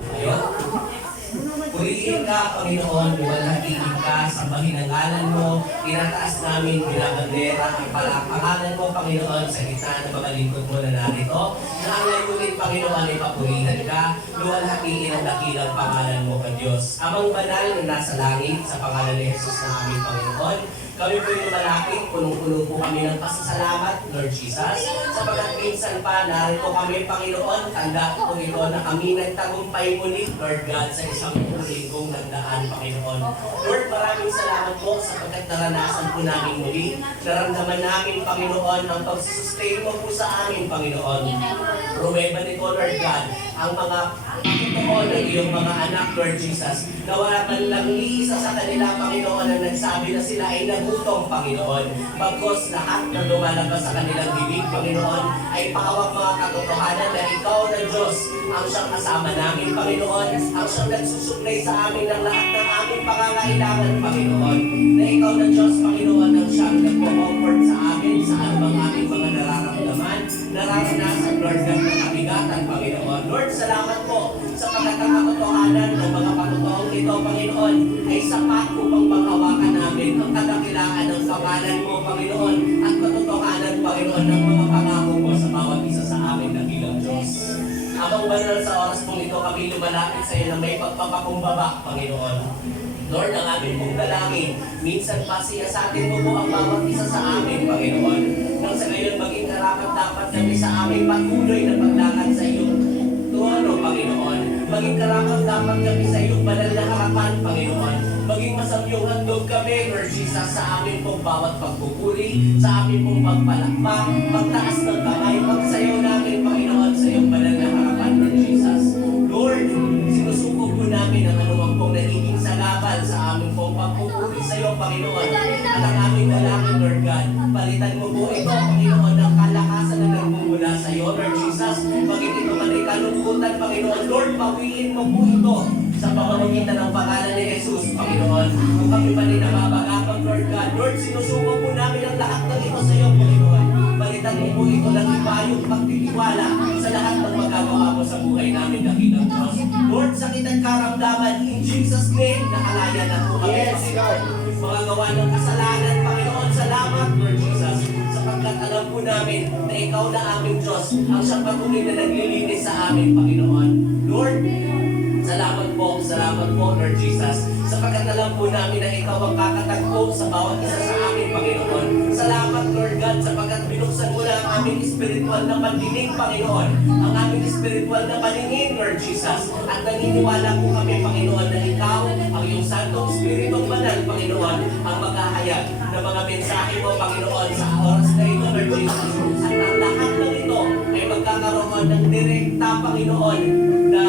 Ayun. Purihin ka, Panginoon, luwalhatiin ka, sambahin ang ngalan mo, tinataas namin, binabandera ang pangalan mo, Panginoon, sa gitna ng mga lingkod mo na narito. Na ang layunin, Panginoon, ay papurihan ka, luwalhatiin ang dakilang pangalan mo, Diyos. Amang banal na nasa langit, sa pangalan ni Jesus na aming Panginoon, kami po yung malapit, punong-puno po kami ng pasasalamat, Lord Jesus. Sapagat minsan pa, narito kami, Panginoon, tanda po ito na kami nagtagumpay muli, Lord God, sa isang linggong nagdaan, Panginoon. Lord, maraming salamat po sapagkat naranasan po namin muli. Naramdaman namin, Panginoon, ang pagsustain mo po sa amin, Panginoon. Pruweba nito, Lord God, ang mga totoo ng iyong mga anak, Lord Jesus, na wala man lang ni isa sa kanila, Panginoon, na nagsabi na sila ay nagutom, Panginoon. Bagkos lahat na lumalabas sa kanilang bibig, Panginoon, ay pawang mga katotohanan na ikaw na Diyos ang siyang kasama namin, Panginoon, ang siyang nagsusuklay sa amin ng lahat ng aming pangangailangan, Panginoon, na ikaw na Diyos, Panginoon, ang siyang nagpo-comfort sa amin, sa anumang aming mga nararamdaman, nararanasan, Lord, ng kabigatan, Panginoon. Lord, salamat po sa pagkakatotohanan ng mga patutuong ito, Panginoon, ay sapat upang panghawakan namin ang kadakilaan ng pangalan mo, Panginoon, at katotohanan, Panginoon, ng mga pangako mo sa bawat isa sa amin na bilang Diyos. Habang banal sa oras pong ito, kami lumalapit sa iyo na may pagpapakumbaba, Panginoon. Lord, ang aming pong dalangin, minsan pa siya sa atin mo po ang bawat isa sa amin, Panginoon. Nang sa ngayon maging karapat-dapat kami sa aming patuloy na paglakad sa iyong trono, Panginoon. Maging karapat-dapat kami sa iyong banal na harapan, Panginoon. Maging masamyong handog kami, Lord Jesus, sa aming pong bawat pagpupuri, sa aming pong pagpalakpak, pagtaas ng kamay, pagsayaw namin, Panginoon, sa iyong banal na harapan, Lord Jesus. Lord, sinusuko po namin ang anumang pong nagiging sagabal sa aming pong pagpupuri sa iyo, Panginoon. At ang aming dalangin, Lord God, palitan mo po ito, Panginoon, ng kalakasan na nagmumula sa iyo, Lord Jesus. Maging ito man ay kalungkutan, Panginoon. Lord, pawiin mo po ito sa pamamagitan ng pangalan ni Jesus, Panginoon. Kung kami pa rin nababagapag, Lord God, Lord, sinusuko po namin ang lahat ng ito sa iyo, Panginoon. Palitan mo po ito ng ibayong pagtitiwala sa lahat ng magagawa mo sa buhay namin, dakilang Diyos. Lord, sakit at karamdaman, in Jesus' name, nakalaya na po kami, Panginoon. Mga gawa ng kasalanan, Panginoon, salamat, Lord Jesus, sapagkat alam po namin na ikaw na aming Diyos, ang siyang patuloy na naglilinis sa amin, Panginoon. Lord, salamat po, Lord Jesus, sapagkat alam po namin na ikaw ang kakatagpo sa bawat isa sa amin, Panginoon. Salamat, Lord God, sapagkat binuksan mo na ang aming spiritual na pandinig, Panginoon, ang aming spiritual na paningin, Lord Jesus, at naniniwala po kami, Panginoon, na ikaw, ang iyong Santong Spiritong Banal, Panginoon, ang maghahayag ng mga mensahe mo, Panginoon, sa oras na ito, Lord Jesus, at ang lahat ng ito ay magkakaroon ng direkta, Panginoon, na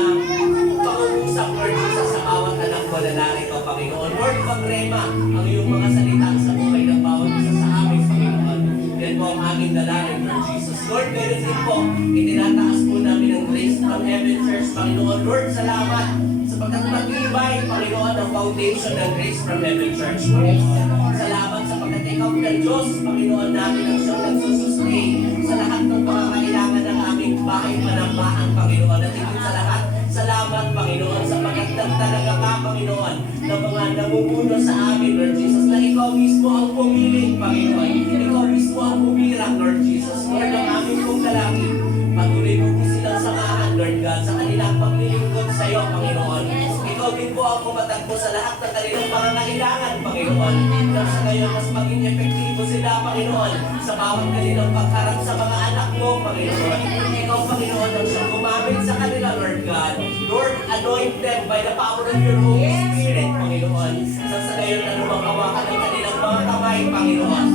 pag-uusap, Lord Jesus, sa bawat anak mo na narito, Panginoon. Lord, pagrema ang iyong mga salita sa buhay ng bawat isa sa amin, Panginoon. Yan po ang aming dalangin, Lord Jesus. Lord, ganoon din po, itinataas po namin ang Grace from Heaven Church, Panginoon. Lord, salamat sapagkat matibay, Panginoon, ang foundation ng Grace from Heaven Church, Panginoon. Salamat sapagkat ikaw ng Diyos, Panginoon, namin ang siyang nagsusustain sa lahat ng mga kailangan ng aming bahay panambahan, Panginoon. At higit sa lahat, salamat, Panginoon, sapagkat nagtalaga ka, Panginoon, ng mga namumuno sa amin, Lord Jesus, na ikaw mismo ang pumili, Panginoon. Ikaw mismo ang pumirang, Lord Jesus. Lord, ang aming pong dalangin, patuloy mo po silang samahan, Lord God, sa kanilang paglilingkod sa iyo, Panginoon. Ikaw din po ang pumatagpo sa lahat ng kanilang pangangailangan, Panginoon. Nang sa ngayon, mas maging epektibo sila, Panginoon, sa bawat kanilang pagharap sa mga anak mo, Panginoon. Ikaw, Panginoon, ang siyang gumamit sa kanila, Lord God. Lord, anoint them by the power of your Holy Spirit, Panginoon. Sa ngayon, anumang hawakan ng kanilang mga kamay, Panginoon.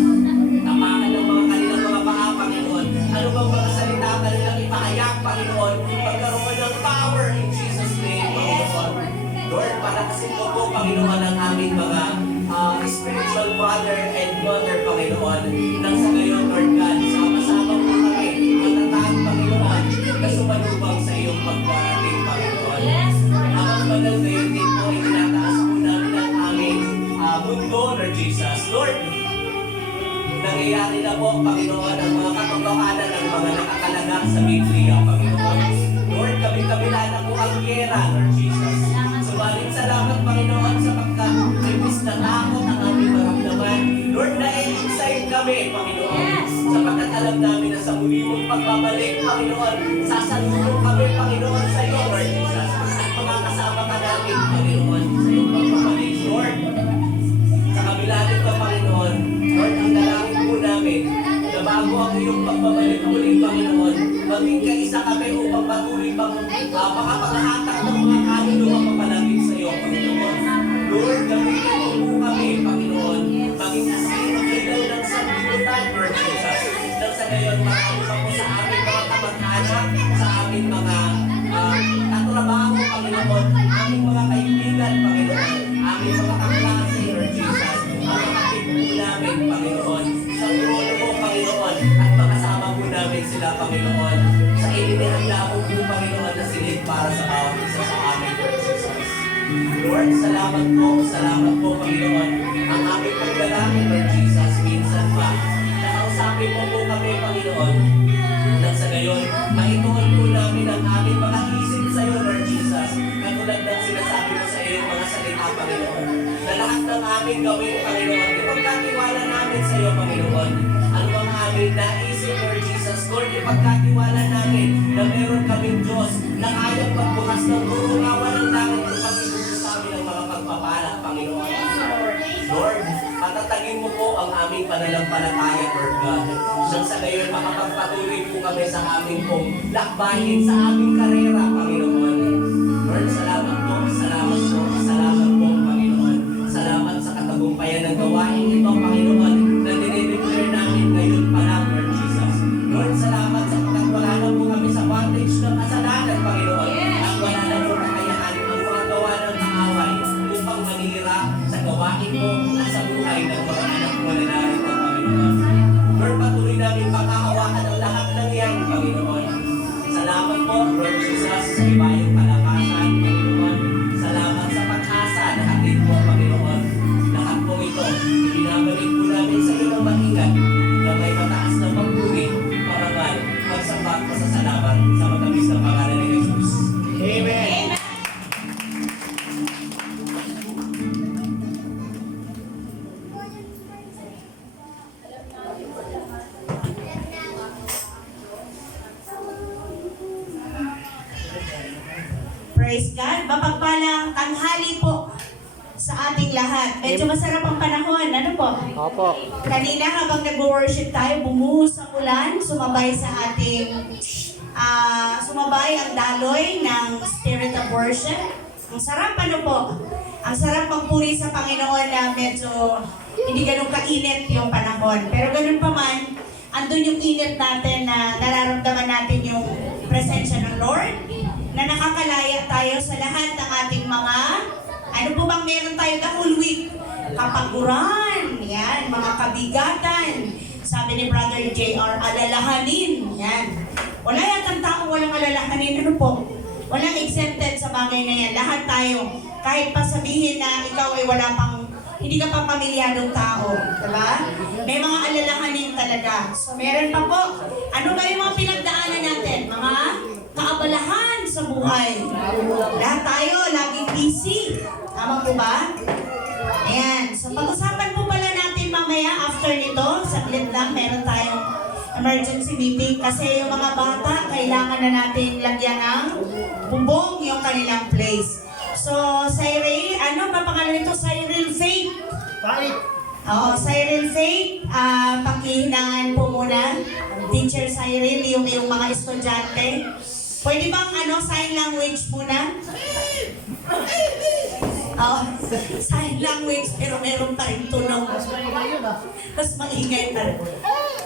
Tapakan ng mga kanilang mga paa, Panginoon. Ano bang mga salita kanilang ipahayag, Panginoon? Pagkaroon ng power in Jesus' name, Panginoon. Lord, palakasin mo po, Panginoon, ang aming mga spiritual father and mother, Panginoon. Nang sa ngayon, Lord God, sama-sama po kami, matatag, Panginoon, na sumalubang sa iyong pagdating, Panginoon. Ang banal ngayon din po, itinataas po namin ang aming mundo, Lord Jesus. Lord, nangyayari na po, Panginoon, ang mga katotohanan ng mga nakakalaga sa Biblia, Panginoon. Lord, kami-kabila na po ang gera, Lord Jesus. Subalit salamat, Panginoon, sa pagka-release na takot ang aming maramdaman. Lord, na-excite kami, Panginoon, sapagkat alam namin na sa muli mong pagbabalik, Panginoon, sasalubong kami, Panginoon, sa iyo, Lord Jesus. At makakasama ka namin, Panginoon, sa iyong pagbabalik, Lord. Sa kabila nito, Panginoon, Lord, ang dalangin po namin na bago ang iyong pagbabalik muli, Panginoon, maging kaisa kami upang patuloy pang makapaghahatag ng mga kaluluwa papalapit sa iyo, Panginoon. Lord, gamitin mo po kami, Panginoon, maging kasino ilaw ng sanlibutan, Lord Jesus. Nang sa gayon, marami pa po sa aming mga kamag-anak, sa aming mga katrabaho, Panginoon, aming mga kaibigan, Panginoon, aming mga kaklase, Lord Jesus, ang kapatid po namin, Panginoon, sa trono mo, Panginoon, at makasama po namin sila, Panginoon, sa ininihanda mo po, Panginoon, na silid para sa bawat isa sa amin, Lord Jesus. Lord, salamat po, Panginoon, ang aming paglalaki, Lord Jesus, minsan pa, nakausapin mo po kami, Panginoon, nang sa gayon, maituon po namin ang aming mga isip sa iyo, Lord Jesus, katulad ng sinasabi mo sa iyong mga salita, Panginoon, na lahat ng aming gawin, Panginoon, ipagkatiwala namin sa iyo, Panginoon, ano ang aming naisip, Lord Jesus, Lord, ipagkatiwala namin na meron kaming Diyos na kayang magbukas ng urungawan ng langit upang ibigay sa amin ang mga pagpapala, Panginoon. Lord, patatagin mo po ang aming pananampalataya, Lord God. Nang sa gayon, makapagpatuloy po kami sa aming pong lakbayin sa aming karera, Panginoon. Lord, salamat po, Panginoon. Salamat sa katagumpayan ng gawain ito, Panginoon, na dinideclare namin ngayon pa lang, Lord Jesus. Lord, salamat sa pagkatwala na po kami sa bondage ng kasalanan, Panginoon. At wala na po kakayaan ang mga gawa ng kaaway upang manira sa gawain mo at sa buhay ng mga anak mo na narito, Panginoon. Lord, patuloy namin pagkahawakan ang lahat ng yan, Panginoon. Salamat po, Lord Jesus, sa ibayong kalakasan, Panginoon. Salamat sa pag-asa na hatid mo, Panginoon. Lahat po ito, ibinabalik po namin sa iyong mahingan na may mataas na pagpuri, parangal, pagsapat, pasasalamat sa matamis na pangalan ni Jesus. Amen. Praise God. Mapagpalang tanghali po sa ating lahat. Medyo masarap ang panahon. Ano po? Opo. Kanina habang nag-worship tayo, bumuhos ang ulan, sumabay sa ating, sumabay ang daloy ng spirit of worship. Ang sarap, ano po? Ang sarap magpuri sa Panginoon na medyo hindi ganun kainit yung panahon. Pero ganun pa man, andun yung init natin na nararamdaman natin yung presensya ng Lord, na nakakalaya tayo sa lahat ng ating mga, ano po bang meron tayo the whole week? Kapaguran, yan, mga kabigatan. Sabi ni Brother JR, alalahanin, yan. Wala yatang tao walang alalahanin, ano po? Walang exempted sa bagay na yan. Lahat tayo, kahit pa sabihin na ikaw ay wala pang, hindi ka pa pamilyadong tao, diba? May mga alalahanin talaga. So meron pa po, ano ba yung mga pinagdaanan natin? Mga kaabalahan sa buhay. Lahat tayo, laging busy. Tama po ba? Ayan. So pag-usapan po pala natin mamaya after nito, saglit lang, meron tayong emergency meeting kasi yung mga bata, kailangan na natin lagyan ng bumbong yung kanilang place. So, Cyril, ano ba pangalan nito? Cyril Faith. Oo, Cyril Faith, pakihinaan po muna. Teacher Cyril, yung mga estudyante. Pwede bang sign language muna? Oo, sign language, pero meron pa rin tunog. Mas maingay pa rin.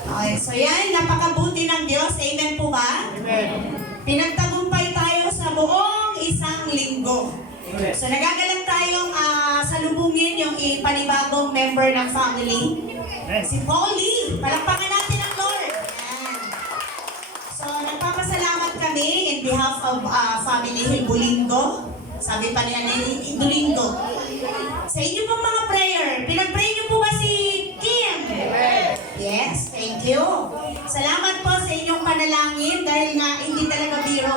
Okay, so yan, napakabuti ng Diyos. Amen po ba? Amen. Pinagtagumpay tayo sa buong isang linggo. So nagagalang tayong salubungin yung panibagong member ng family. Si Polly. Palakpakan natin ang Lord. Ayan. So nagpapasalamat kami in behalf of family Hilbulingo. Sabi pa niya na Hilbulingo. Sa inyo pong mga prayer, pinag-pray niyo po ba si Kim? Yes, thank you. Salamat po sa inyong panalangin dahil nga hindi talaga biro.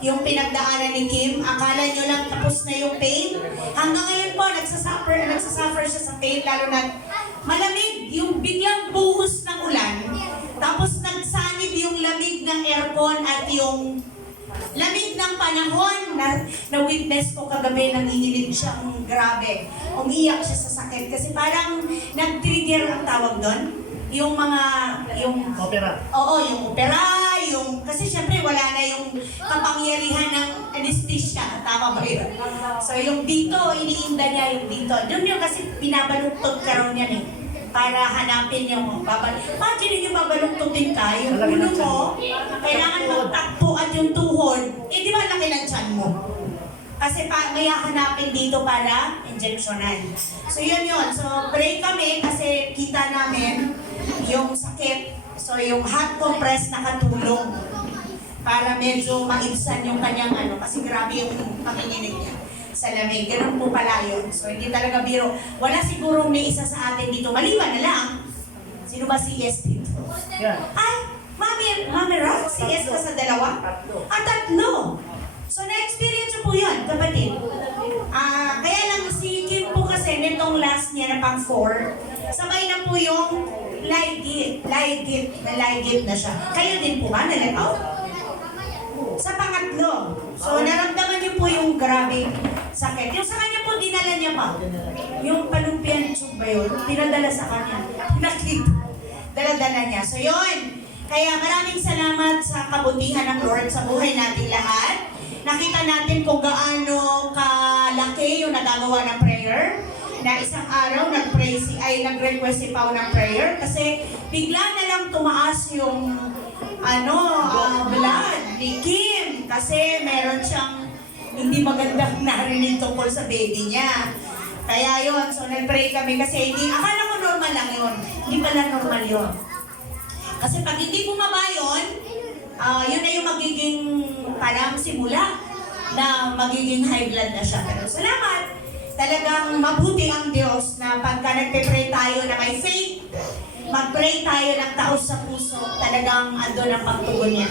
yung pinagdaanan ni Kim. Akala nyo lang tapos na yung pain. Hanggang ngayon po, nagsasuffer siya sa pain, lalo na malamig, yung biglang buhos ng ulan. Tapos nagsanib yung lamig ng aircon at yung lamig ng panahon na witness ko kagabi, nanginginig siyang grabe. Umiyak siya sa sakit kasi parang nag-trigger ang tawag doon. Yung Opera. Oo, yung opera, kasi syempre wala na yung kapangyarihan ng anesthesia, tama ba yun? So yung dito, iniinda niya yung dito. Doon yung kasi binabaluktot ka raw niyan eh. Para hanapin yung imagine yung babaluktutin ka, yung ulo mo, kailangan magtakpo at yung tuhod, di ba laki ng tiyan mo? Kasi may hahanapin dito para injectionan. So yun. So pray kami kasi kita namin yung sakit. So yung hot compress nakatulong para medyo maibsan yung kanyang kasi grabe yung panginginig niya sa lamig. Ganun po pala yun. So hindi talaga biro. Wala siguro may isa sa atin dito. Maliban na lang. Sino ba si CS dito? Yan. Ay, Mami Rock, CS ka sa dalawa? Tatlo. So na-experience niyo po yun, kapatid. Kaya lang si Kim po kasi nitong last niya na pang 4, sabay na po yung ligit na siya. Kayo din po ba? Sa pangatlo. So naramdaman niyo po yung grabe sakit. Yung sa kanya po, dinala niya pa. Yung palumpian tube ba yun? Pinadala sa kanya. Nakita. Dala-dala niya. So yun. Kaya maraming salamat sa kabutihan ng Lord sa buhay nating lahat. Nakita natin kung gaano kalaki yung nagagawa ng prayer. Na isang araw nag-request si Pao ng prayer kasi bigla na lang tumaas yung blood ni Kim kasi meron siyang hindi magandang narinig tungkol sa baby niya. Kaya yun, so nag-pray kami kasi akala ko normal lang yun. Hindi pala normal yun. Kasi pag hindi bumaba yun, yun na yung magiging parang simula na magiging high blood na siya. Pero salamat! Talagang mabuti ang Diyos na pagka nagpe-pray tayo na may faith, mag-pray tayo ng taos sa puso, talagang andun ang pagtugon niya.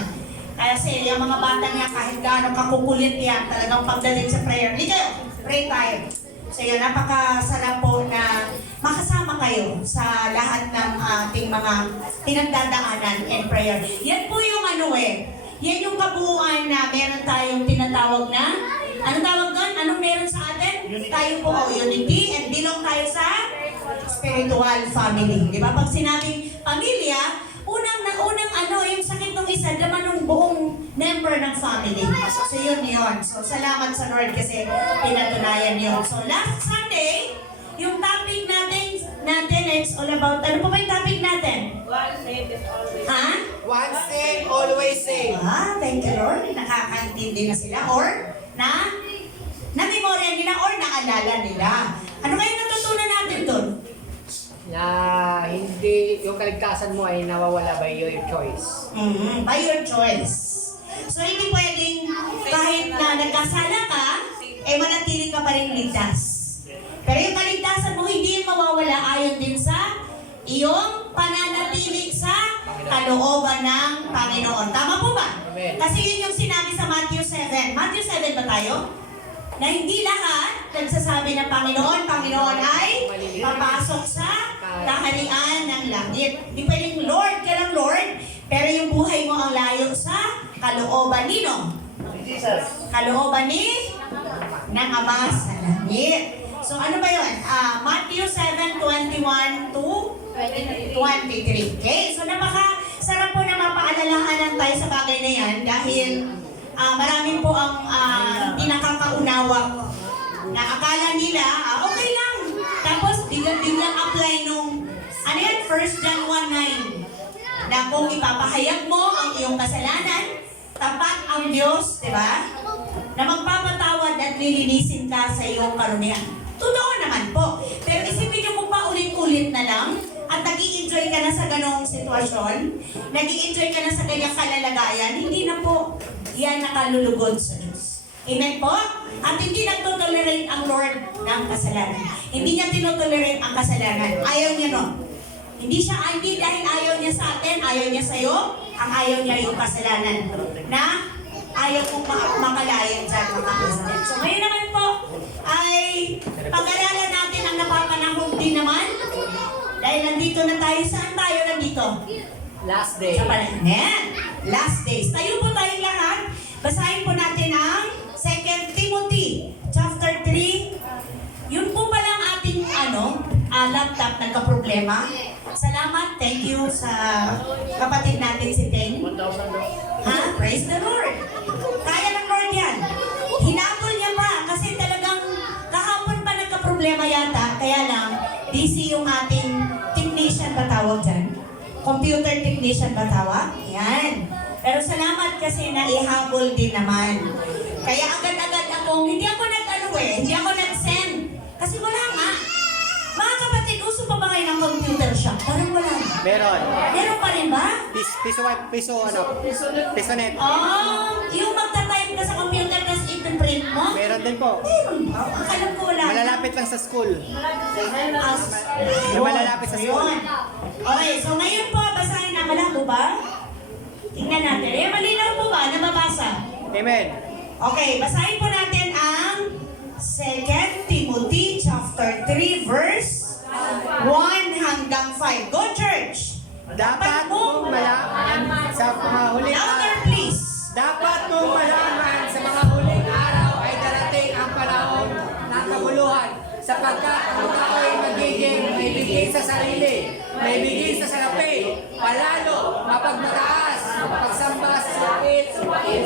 Kasi yung mga bata niya, kahit gaano kakukulit yan, talagang pagdating sa prayer. Hindi kayo, pray tayo. So yun, napakasarap po na makasama kayo sa lahat ng ating mga pinagdadaanan in prayer. Yan po yung yan yung kabuuan na meron tayong tinatawag na, anong tawag doon? Anong meron sa atin? Unity. Tayo po, unity, and belong tayo sa spiritual family. Di ba? Pag sinabing pamilya, unang yung sakit ng isa, naman ng buong member ng family. So yun. So salamat sa Lord kasi pinatunayan yun. So last Sunday, yung topic natin is all about, ano pa ba yung topic natin? One saved is always. Ha? One saved, always saved. Thank you Lord. Nakakaintindi na sila or na-memorya nila or naalala nila. Ano kayo natutunan natin doon? Na hindi, yung kaligtasan mo ay nawawala by your choice. By your choice. So hindi pwedeng kahit na nagkasala ka, manatili ka pa rin ligtas. Pero yung kaligtasan mo hindi mawawala ayon din sa iyong pananatili sa kalooban ng Panginoon. Tama po ba? Amen. Kasi yun yung sinabi sa Matthew 7. Matthew 7 ba tayo? Na hindi lahat nagsasabi ng Panginoon ay papasok sa kaharian ng langit. Hindi pwedeng Lord ka lang Lord, pero yung buhay mo ang layo sa kalooban nino. Jesus. Kalooban ng Ama sa langit. So ano ba yun? Matthew 7:21 to 23. Okay? So napaka-sarap po na mapaalalahanan tayo sa bagay na yan dahil marami po ang hindi nakakaunawa na akala nila, okay lang. Tapos biglang apply nung, 1 John 1:9 na kung ipapahayag mo ang iyong kasalanan, tapat ang Diyos, di ba? Na magpapatawad at lilinisin ka sa iyong karumihan. Totoo naman po. Pero isipin niyo kung paulit-ulit na lang at nag-i-enjoy ka na sa ganong sitwasyon, nag-i-enjoy ka na sa ganyang kalalagayan, hindi na po yan nakalulugod sa Diyos. Amen po? At hindi nagtotolerate ang Lord ng kasalanan. Hindi niya tinotolerate ang kasalanan. Ayaw niya no. Hindi dahil ayaw niya sa atin, ayaw niya sa'yo, ang ayaw niya yung kasalanan. Na ayaw kong makalayan dyan mga Christian. So ngayon naman po ay pag-aralan natin ang napapanahon din naman. Dahil nandito na tayo. Saan tayo nandito? Last day. Sa panahon. Last days. Tayo po tayong lahat. Basahin po natin ang 2 Timothy chapter 3. Yun po pala ang ating laptop nagka-problema. Salamat. Thank you sa kapatid natin si Teng. 1,000 daw. Ha? Praise the Lord. Kaya ng Lord yan. Hinapol niya pa kasi talagang kahapon pa nagka-problema yata. Kaya lang, busy yung ating technician ba tawag dyan? Computer technician ba tawag? Yan. Pero salamat kasi naihabol din naman. Kaya agad-agad hindi ako hindi ako nag-send. Kasi wala nga. Mga kapatid, uso pa ba kayo ng computer shop? Parang wala na. Meron. Meron pa rin ba? Piso net. Yung magta-type ka sa computer tapos ipiprint mo? Meron din po. Meron. Alam ko wala. Malalapit lang sa school. Yung malalapit sa school. Okay, so ngayon po, basahin na. Malabo ba? Tingnan natin. Malinaw po ba? Nababasa? Amen. Okay, basahin po natin ang 2 Timothy chapter 3 verse 1 hanggang 5. Go church! Dapat mong malaman sa mga huling Louder araw. please! Dapat mong malaman sa mga huling araw ay darating ang panahon ng kaguluhan sapagkat ang tao ay magiging may bigay sa sarili, may bigay sa salapi, palalo, mapagmataas, pagsamba sa sakit,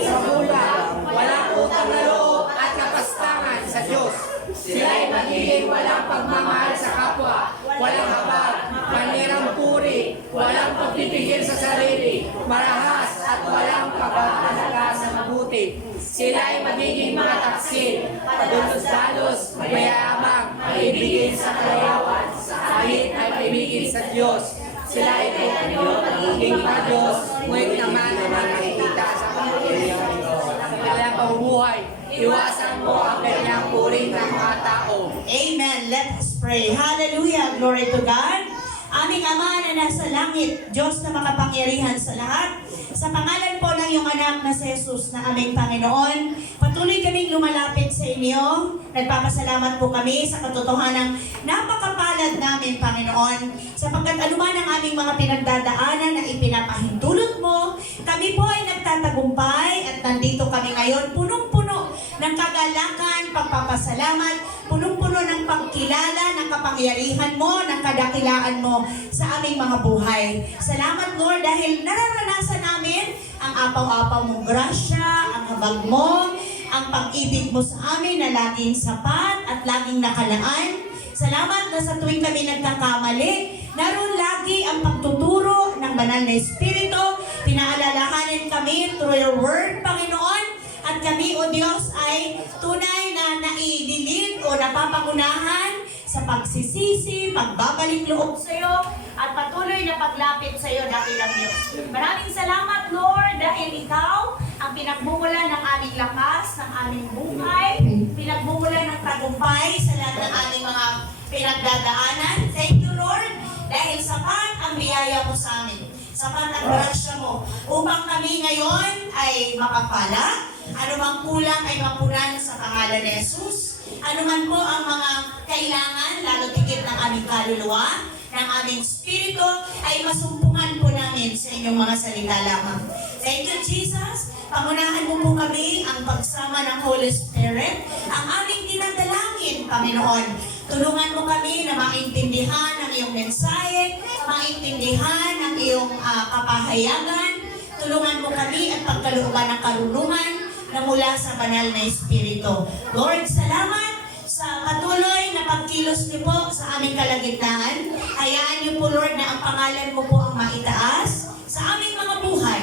sa mula, walang utang na loob at kapastangan sa Diyos. Sila ay magiging walang pagmamahal sa kapwa, walang habag, manirang puri, walang pagpipigil sa sarili, marahas at walang pag-aalaga sa mabuti. Sila ay magiging mga taksil, padalos-dalos, mayayabang, maibigin sa kalayawan, kahit ay maibigin sa Diyos. Sila ay magiging mga Diyos, ngunit naman ang nakikita sa pagkakaliyan nito. Ang kanilang pamumuhay, iwasan mo ang kanyang puring ng mga tao. Amen. Let us pray. Hallelujah. Glory to God. Aming Ama na nasa langit, Diyos na makapangyarihan sa lahat, sa pangalan po ng iyong anak na si Jesus na aming Panginoon, patuloy kaming lumalapit sa inyo. Nagpapasalamat po kami sa katotohanan napakapalad namin, Panginoon, sapagkat anuman ang aming mga pinagdadaanan na ipinapahintulot mo, kami po ay nagtatagumpay at nandito kami ngayon punong-puno ng kagalakan, pagpapasalamat, punong-puno ng pagkilala ng kapangyarihan mo, ng kadakilaan mo sa aming mga buhay. Salamat, Lord, dahil nararanasan namin ang apaw-apaw mong grasya, ang habag mo, ang pag-ibig mo sa amin na laging sapat at laging nakalaan. Salamat na sa tuwing kami nagkakamali, naroon lagi ang pagtuturo ng banal na Espiritu. Pinaalalahanin kami through your word, Panginoon. At kami, O Diyos, ay tunay na naidilid o napapangunahan sa pagsisisi, pagbabalik loob sa iyo, at patuloy na paglapit sa iyo dakilang Diyos. Maraming salamat, Lord, dahil ikaw ang pinagmumulan ng aming lakas, ng aming buhay, pinagmumulan ng tagumpay sa lahat ng aming mga pinagdadaanan. Thank you, Lord, dahil sapat ang biyaya mo sa amin. Sapat ang grasya mo upang kami ngayon ay mapagpala. Ano mang kulang ay mapunan sa pangalan ni Jesus. Ano man po ang mga kailangan, lalo tigit ng aming kaluluwa, ng aming spirito, ay masumpungan po namin sa inyong mga salita lamang. Thank you, Jesus. Pangunahan mo po kami ang pagsama ng Holy Spirit, ang aming dinadalangin, Panginoon. Tulungan mo kami na maintindihan ang iyong mensahe, maintindihan ang iyong kapahayagan. Tulungan mo kami at pagkalooban ng karunungan na mula sa banal na Espiritu. Lord, salamat sa patuloy na pagkilos niyo po sa aming kalagitnaan. Hayaan niyo po, Lord, na ang pangalan mo po ang maitaas sa aming mga buhay.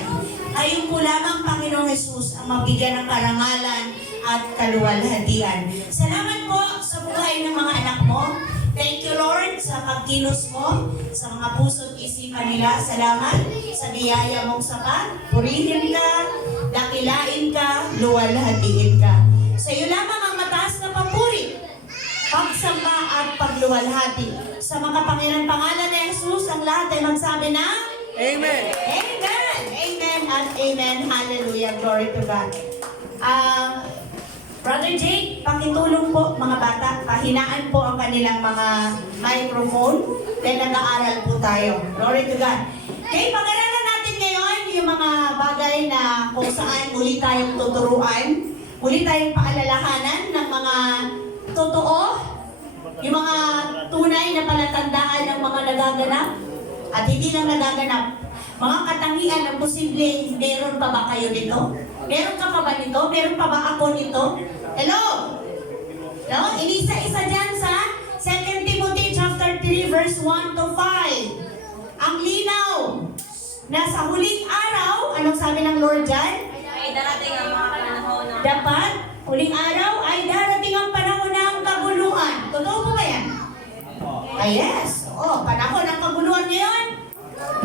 Kayo po lamang, Panginoong Jesus, ang mabigyan ng karangalan at kaluwalhatian. Salamat po sa buhay ng mga anak mo. Thank you, Lord, sa pagkilos mo sa mga puso't isipan nila. Salamat sa biyaya mong sapat. Purihin ka, dakilain ka, luwalhatiin ka. Sa iyo lamang ang mataas na papuri, pagsamba at pagluwalhati. Sa makapangyarihan pangalan ni Jesus, ang lahat ay magsabi na Amen. Amen! Amen at Amen. Hallelujah. Glory to God. Brother Jake, pakitulong po mga bata. Pahinaan po ang kanilang mga microphone. Then nag-aaral po tayo. Glory to God. Okay, pag-aralan natin ngayon yung mga bagay na kung saan muli tayong tuturuan. Muli tayong paalalahanan ng mga totoo, yung mga tunay na palatandaan ng mga nagaganap at hindi lang nagaganap. Mga katangian na posible, meron pa ba kayo nito? Meron ka pa ba nito? Meron pa ba ako nito? Hello? No? Inisa-isa dyan sa 2 Timothy chapter 3 verse 1 to 5. Ang linaw na sa huling araw, anong sabi ng Lord dyan? Ay darating ang mga panahon na Dapat, huling araw ay darating ang panahon ng kaguluhan. Totoo po ba yan? Ay yes. Oo, panahon ng kaguluhan ngayon.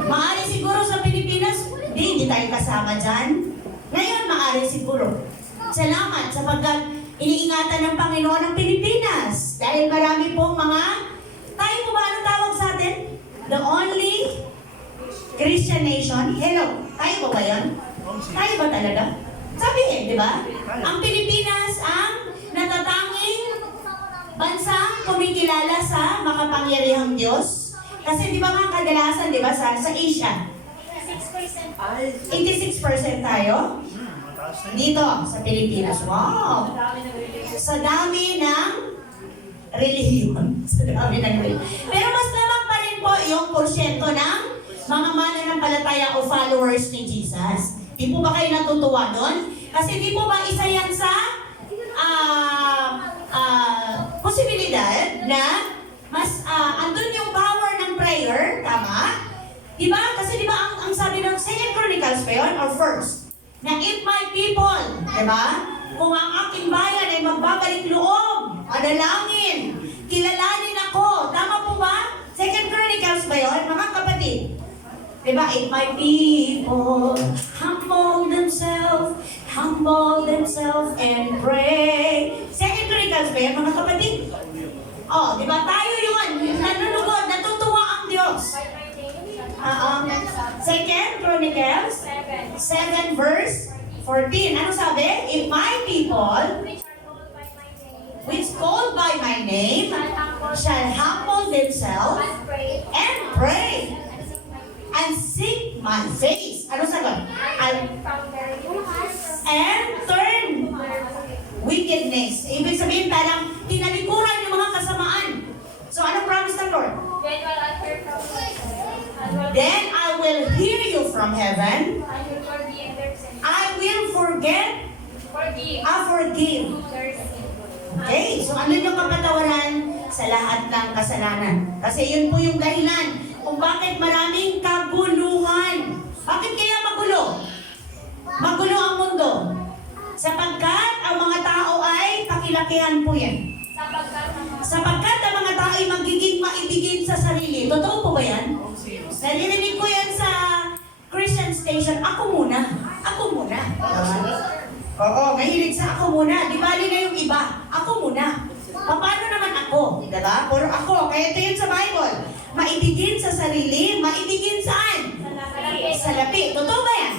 Maaari siguro sa Pilipinas, hindi tayo kasama dyan. Ngayon, maaari siguro. Salamat sapagkat iniingatan ng Panginoon ng Pilipinas. Dahil marami pong mga, tayo po ba anong tawag sa atin? The only Christian nation. Hello, tayo po ba yun? Tayo ba talaga? Sabihin, di ba? Ang Pilipinas ang natatanging bansang kumikilala sa makapangyarihang Diyos. Kasi di ba nga kadalasan, di ba, sa Asia, 86% tayo dito sa Pilipinas. Wow! Sa dami ng relihiyon. Sa dami ng relihiyon. Pero mas lamang pa rin po yung porsyento ng mga mananampalataya o followers ni Jesus. Di po ba kayo natutuwa doon? Kasi di po ba isa yan sa posibilidad na mas andun yung power ng prayer, tama? Diba? Kasi diba ang sabi ng 2 Chronicles pa yun, or first, na if my people, diba? Kung ang aking bayan ay magbabalik loob, manalangin, kilalanin ako, tama po ba? 2 Chronicles ba yun, mga kapatid? Diba? If my people humble themselves and pray. 2 Chronicles ba yun, mga kapatid? Oh, diba? Tayo yun, nanunugod, natutuwa ang Diyos. 2 Chronicles 7 verse 14. Ano sabi? If my people, which called by my name, shall humble themselves and pray and seek my face. Ano sagot? And turn wickedness. Ibig sabihin parang tinalikuran yung mga kasamaan. So ano promise ng Lord? Then I will hear you from heaven. I will forgive. Okay, so ano yung kapatawaran sa lahat ng kasalanan? Kasi yun po yung dahilan kung bakit maraming kaguluhan. Bakit kaya magulo? Magulo ang mundo. Sapagkat ang mga tao ay kakilakihan po yan. Sapagkat ang mga tao ay magiging maibigin sa sarili. Totoo po ba yan? Naririnig ko yan sa Christian station. Ako muna. Oo, mahilig sa ako muna. Di bali na yung iba. Ako muna. Paano naman ako? Diba? Puro ako. Kaya ito yun sa Bible. Maibigin sa sarili, maibigin saan? Sa lapi. Totoo ba yan?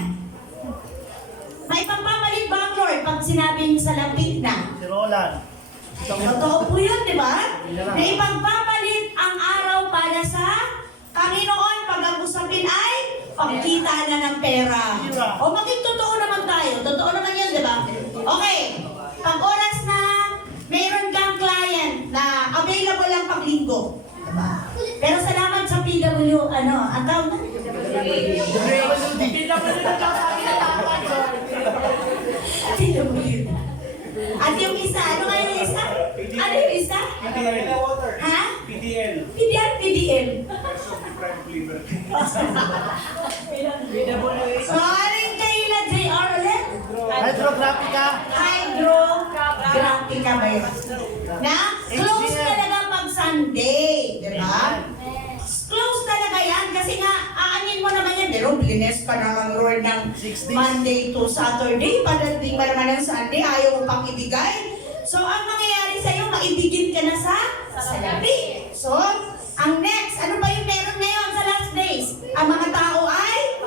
May pagpapalit ba ang Lord pag sinabing sa lapi na? Si Roland. Totoo po yun, di ba? Na ipagpapalit ang araw para sa Panginoon pag ang usapin ay pagkita na ng pera. O maging totoo naman tayo. Totoo naman yun, di ba? Okay. Pag oras na mayroon kang client na available lang pag linggo. Diba? Pero salamat sa PW, account na? PW. At yung isa, ano nga yung isa? Ano yung isa? Ha? PDL. PDL. Sorry kaila, JR ulit? Hydrographica. Hydrographica ba yun? Na close talaga pag Sunday, di ba? Close talaga yan kasi nga, aanin mo naman yan. Pero blines pa naman Lord ng 6 days. Monday to Saturday. Padating pa naman ng Sunday, ayaw mo pang ibigay. So, ang mangyayari sa'yo, maibigin ka na sa labi. So, ang next, ano ba yung meron ngayon sa last days? Ang mga tao ay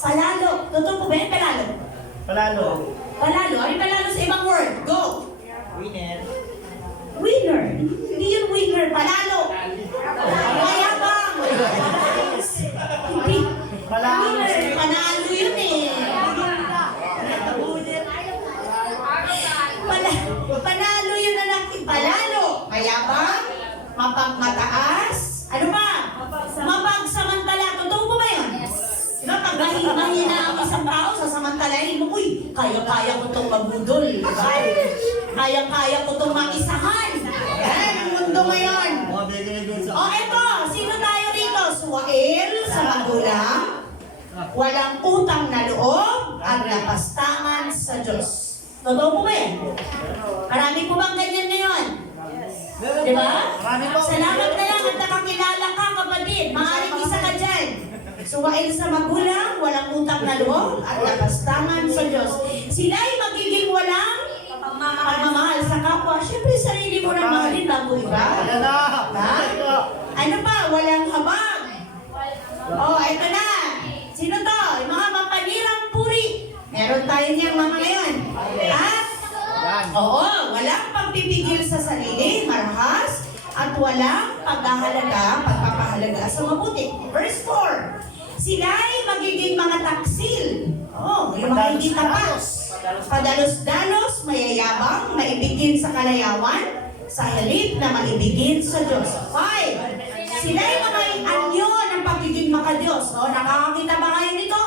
palalo. Totoo po ba yun? Palalo. Palalo. Ano yung palalo sa ibang word? Go! Winner. Winner. Hindi yun winner. Palalo. Mayabang. Hindi. Winner. Panalo yun eh. Panalo yun na natin. Palalo. Mayabang. Mapagmataas. Ano ba? Mapagsamantala. Totoo po ba yun? Diba pag mahina ang isang tao, sasamantalahin mo, uy, kaya-kaya ko itong mabudol. Diba? Kaya-kaya ko itong maisahan. Yan ang mundo ngayon. O eto, sino tayo rito? Suwail sa magulang, walang utang na loob, at napastangan sa Diyos. Totoo po ba yan? Marami po bang ganyan ngayon? Diba? Salamat na lang at nakakilala ka, kapatid. Maaaring isa ka dyan. Suwail sa magulang, walang utang na loob, at napastangan sa Diyos. Sila ay magiging walang pagmamahal sa kapwa. Siyempre, sarili mo na mahalin bago iba. Ayan na. Ha? Ano pa? Walang habag. Oh, eto na. Sino to? Yung mga mapanirang puri. Meron tayo niyang mga ngayon. At, oo, walang pagpipigil sa sarili, marahas, at walang pagpapahalaga sa mabuti. Verse 4. Sila ay magiging mga taksil. Oh, yung mga hindi tapas. Padalos-dalos, mayayabang, maibigin sa kalayawan, sa halip na maibigin sa Diyos. 5. Sila ay mga anyo ng pagiging makadiyos. Oh, nakakakita ba kayo nito?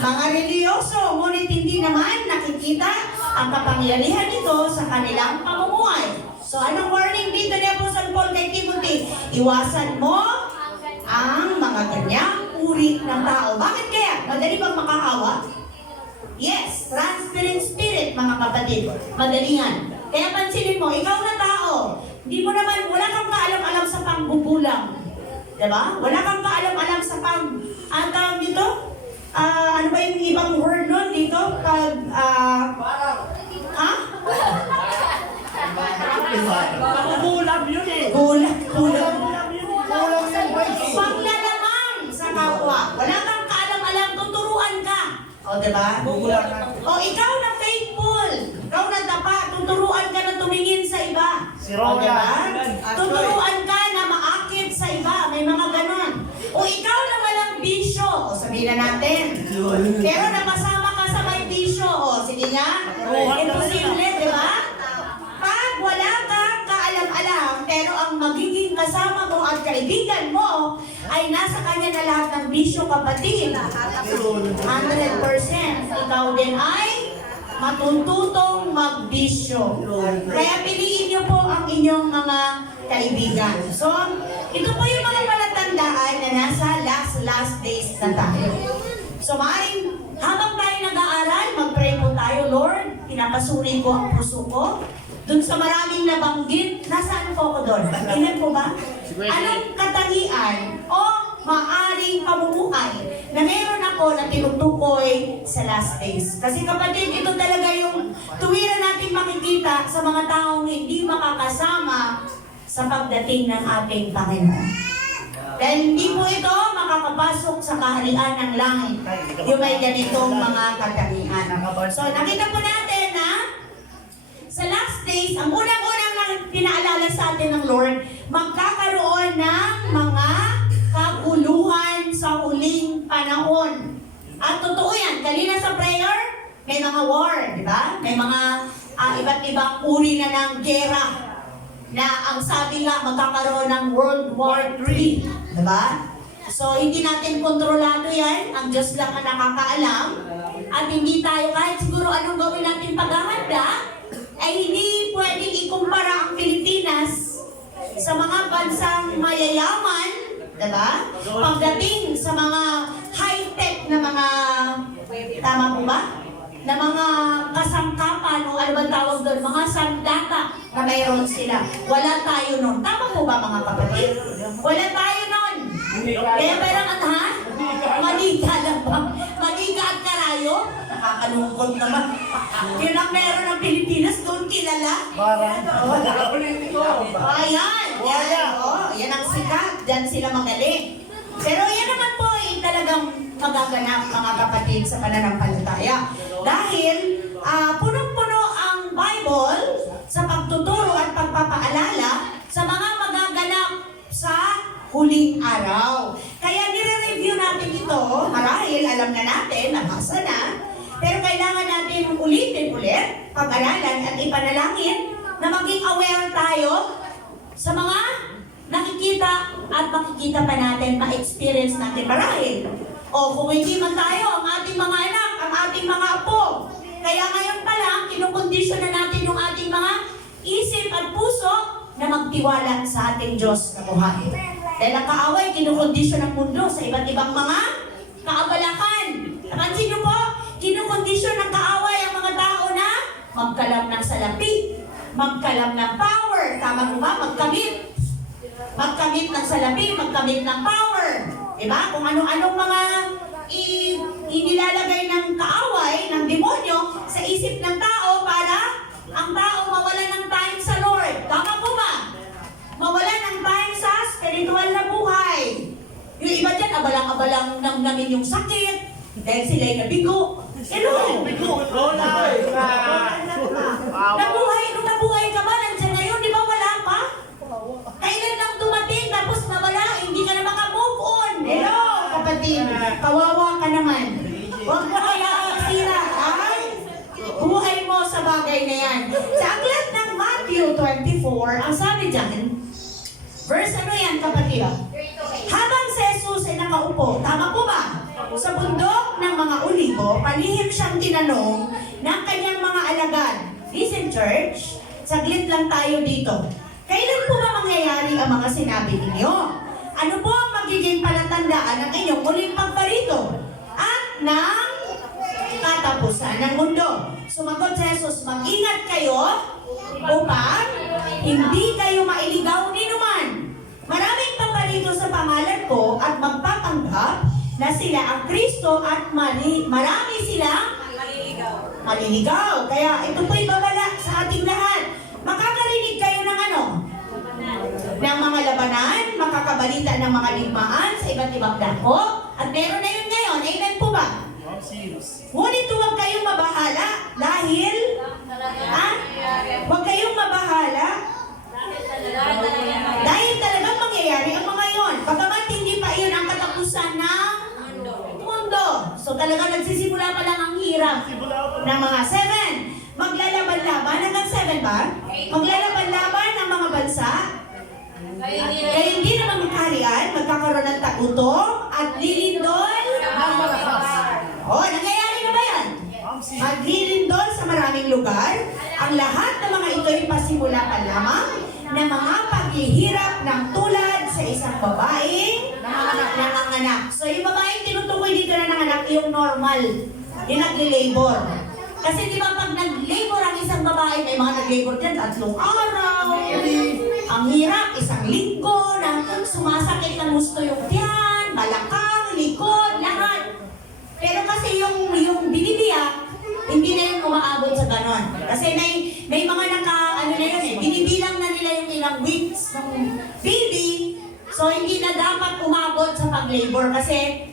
Mga reliyoso, ngunit hindi naman nakikita ang kapangyarihan nito sa kanilang pamumuhay. So, anong warning dito ni Apostle Paul kay Timothy? Iwasan mo ang mga ganyang uri ng tao. Bakit kaya? Madali bang makahawa? Yes, transparent spirit, mga kapatid. Madali yan. Kaya pansinin mo, ikaw na tao, hindi mo naman, wala kang kaalam-alam sa pangbubulang. Diba? Wala kang kaalam-alam sa ang tawag dito? Ano ba yung ibang word nun dito? Makukulam yun eh. Kulang. Kulang yung voice. Panglalamang sa kapwa. Wala kang kaalam-alam, tuturuan ka. O, diba? O, ikaw na faithful. Ikaw na tapat. Tuturuan ka na tumingin sa iba. Si O, Rona. diba? Tuturuan ka na maakit sa iba. May mga ganon. O, ikaw na walang bisyo. O, sabihin na natin. Pero napasama ka sa may bisyo. O, sige nga. Imposible, diba? Pag wala kang kaalam-alam, pero ang magiging kasama mo at kaibigan mo ay nasa kanya na lahat ng bisyo, kapatid. 100%. Ikaw din ay matututong magbisyo. Kaya piliin niyo po ang inyong mga kaibigan. So, ito po yung mga palatandaan na nasa last days na tayo. So, maaaring habang tayo nag-aaral, mag-pray po tayo, Lord, pinapasuri ko ang puso ko. Doon sa maraming nabanggit, nasaan po ako doon? Tingnan po ba? Anong katangian o maaring pamumuhay na meron ako na tinutukoy sa last days? Kasi kapatid, ito talaga yung tuwira natin makikita sa mga taong hindi makakasama sa pagdating ng ating Panginoon. Dahil hindi po ito makakapasok sa kaharian ng langit. Yung may ganitong mga katangian. So, nakita po natin na sa last days, ang unang-unang pinaalala sa atin ng Lord, magkakaroon ng mga kaguluhan sa huling panahon. At totoo yan, kanina sa prayer, may mga war, di ba? May mga iba't ibang uri na ng gera na ang sabi nga magkakaroon ng World War III, di ba? So, hindi natin kontrolado yan. Ang Diyos lang ang nakakaalam. At hindi tayo, kahit siguro anong gawin natin paghahanda, ay hindi pwedeng ikumpara ang Pilipinas sa mga bansang mayayaman, diba? Pagdating sa mga high-tech na mga, tama po ba? Na mga kasangkapan o ano ba tawag doon, mga sandata na mayroon sila. Wala tayo nun. Tama po ba mga kapatid? Wala tayo nun. Kaya meron ha? Maniga lang ba? Maniga at karayo? Nakakalungkot naman. Yun ang meron ng Pilipinas, doon kilala. Ayan. Yan ang sikat. Diyan sila magaling. Pero yan naman po, talagang magaganap, mga kapatid, sa pananampalataya. Dahil punong-puno ang Bible sa pagtuturo at pagpapaalala sa mga magaganap sa huling araw. Kaya nire-review natin ito, marahil alam na natin, nabasa na, pero kailangan natin ulitin ulit, pag-aralan at ipanalangin na maging aware tayo sa mga nakikita at makikita pa natin, ma-experience natin marahil. O kung hindi man tayo, ang ating mga anak, ang ating mga apo. Kaya ngayon pa lang, kinukondisyon na natin yung ating mga isip at puso na magtiwala sa ating Diyos na buhay. Dahil ang kaaway, kinukondisyon ng mundo sa iba't ibang mga kaabalakan. Napansin niyo po, kinukondisyon ng kaaway ang mga tao na magkalam ng salapi, magkalam ng power, tama mo ba? Magkamit ng salapi, magkamit ng power. Diba? Kung ano-anong mga inilalagay ng kaaway, ng demonyo, sa isip ng tao para ang tao mawala ng time sa Lord. Tama po ba? Mawala ng time sa spiritual na buhay. Yung iba dyan, abalang-abalang namin yung sakit, dahil sila'y nabigo. Hello! Nabuhay ka ba? Nandiyan ngayon, di ba wala pa? Kailan lang dumating, tapos nawala, hindi ka na makamove on. Hello, kapatid. Kawawa ka naman. Huwag mo kaya masira. Ay, buhay mo sa bagay na yan. Sa aklat ng Matthew 24, ang sabi dyan, verse ano yan, kapatid? Habang si Jesus ay nakaupo, tama po ba? Sa bundok ng mga Olibo, palihim siyang tinanong ng kanyang mga alagad. Listen, church, saglit lang tayo dito. Kailan po ba mangyayari ang mga sinabi ninyo? Ano po ang magiging palatandaan ng inyong muling pagparito at ng katapusan ng mundo? Sumagot si Jesus, mag-ingat kayo upang hindi kayo mailigaw ni numan. Maraming paparito sa pangalan ko at magpapanggap na sila ang Kristo at marami silang maliligaw. Kaya ito po'y babala sa ating lahat. Makakarinig kayo ng ano? Ng mga labanan, makakabalita ng mga ligmaan sa iba't ibang dako. At meron na yun ngayon. Amen po ba? Ngunit huwag kayong mabahala dahil huwag kayong mabahala dahil talagang mangyayari ang mga yon. Bagamat hindi pa iyon ang katapusan ng mundo. So talaga nagsisimula pa lang ang hirap ng mga 7. Maglalaban-laban hanggang 7 ba? Maglalaban-laban ang mga bansa. Kaya hindi naman magkaharian, magkakaroon ng tagutom at lilindol ng malakas. Nangyayari na ba yan? Maglilindol sa maraming lugar. Ang lahat ng mga ito'y pasimula pa lamang na mga paghihirap ng tulad sa isang babaeng nanganganak. So yung babaeng tinutukoy dito na nanganak, yung normal, yung nagli-labor. Kasi di ba pag nag-labor ang isang babae, may mga nag-labor dyan, 3 araw, ang hirap, 1 linggo, na sumasakit ng gusto yung tiyan, balakang, likod, lahat. Pero kasi yung binibiyak, hindi na yun umaabot sa ganon. Kasi may mga binibilang na nila yung ilang weeks ng baby, so hindi na dapat umabot sa pag-labor. Kasi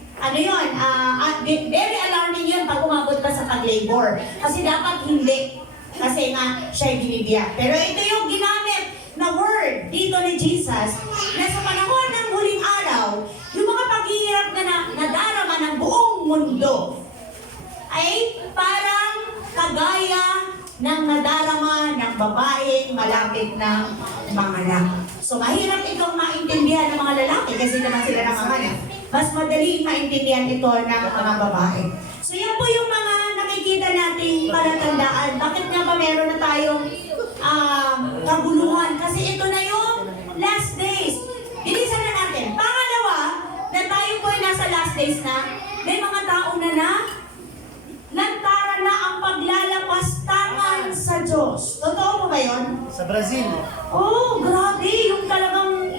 very alarming yun pag umabot ka sa pag-labor. Kasi dapat hindi. Kasi nga, siya'y binibiyak. Pero ito yung ginamit na word dito ni Jesus na sa panahon ng huling araw, yung mga paghihirap na nadarama ng buong mundo ay parang kagaya ng nadarama ng babaeng malapit ng manganak. So mahirap itong maintindihan ng mga lalaki kasi naman sila nanganganak. Mas madali maintindihan ito ng mga babae. So yan po yung mga nakikita nating palatandaan. Bakit nga ba meron na tayong kaguluhan? Kasi ito na yung last days. Bilisan na natin. Pangalawa, na tayo po ay nasa last days na, may mga tao na nagtara na ang paglalapastangan sa Diyos. Totoo po ba yun? Sa Brazil. Oh, grabe. Yung talagang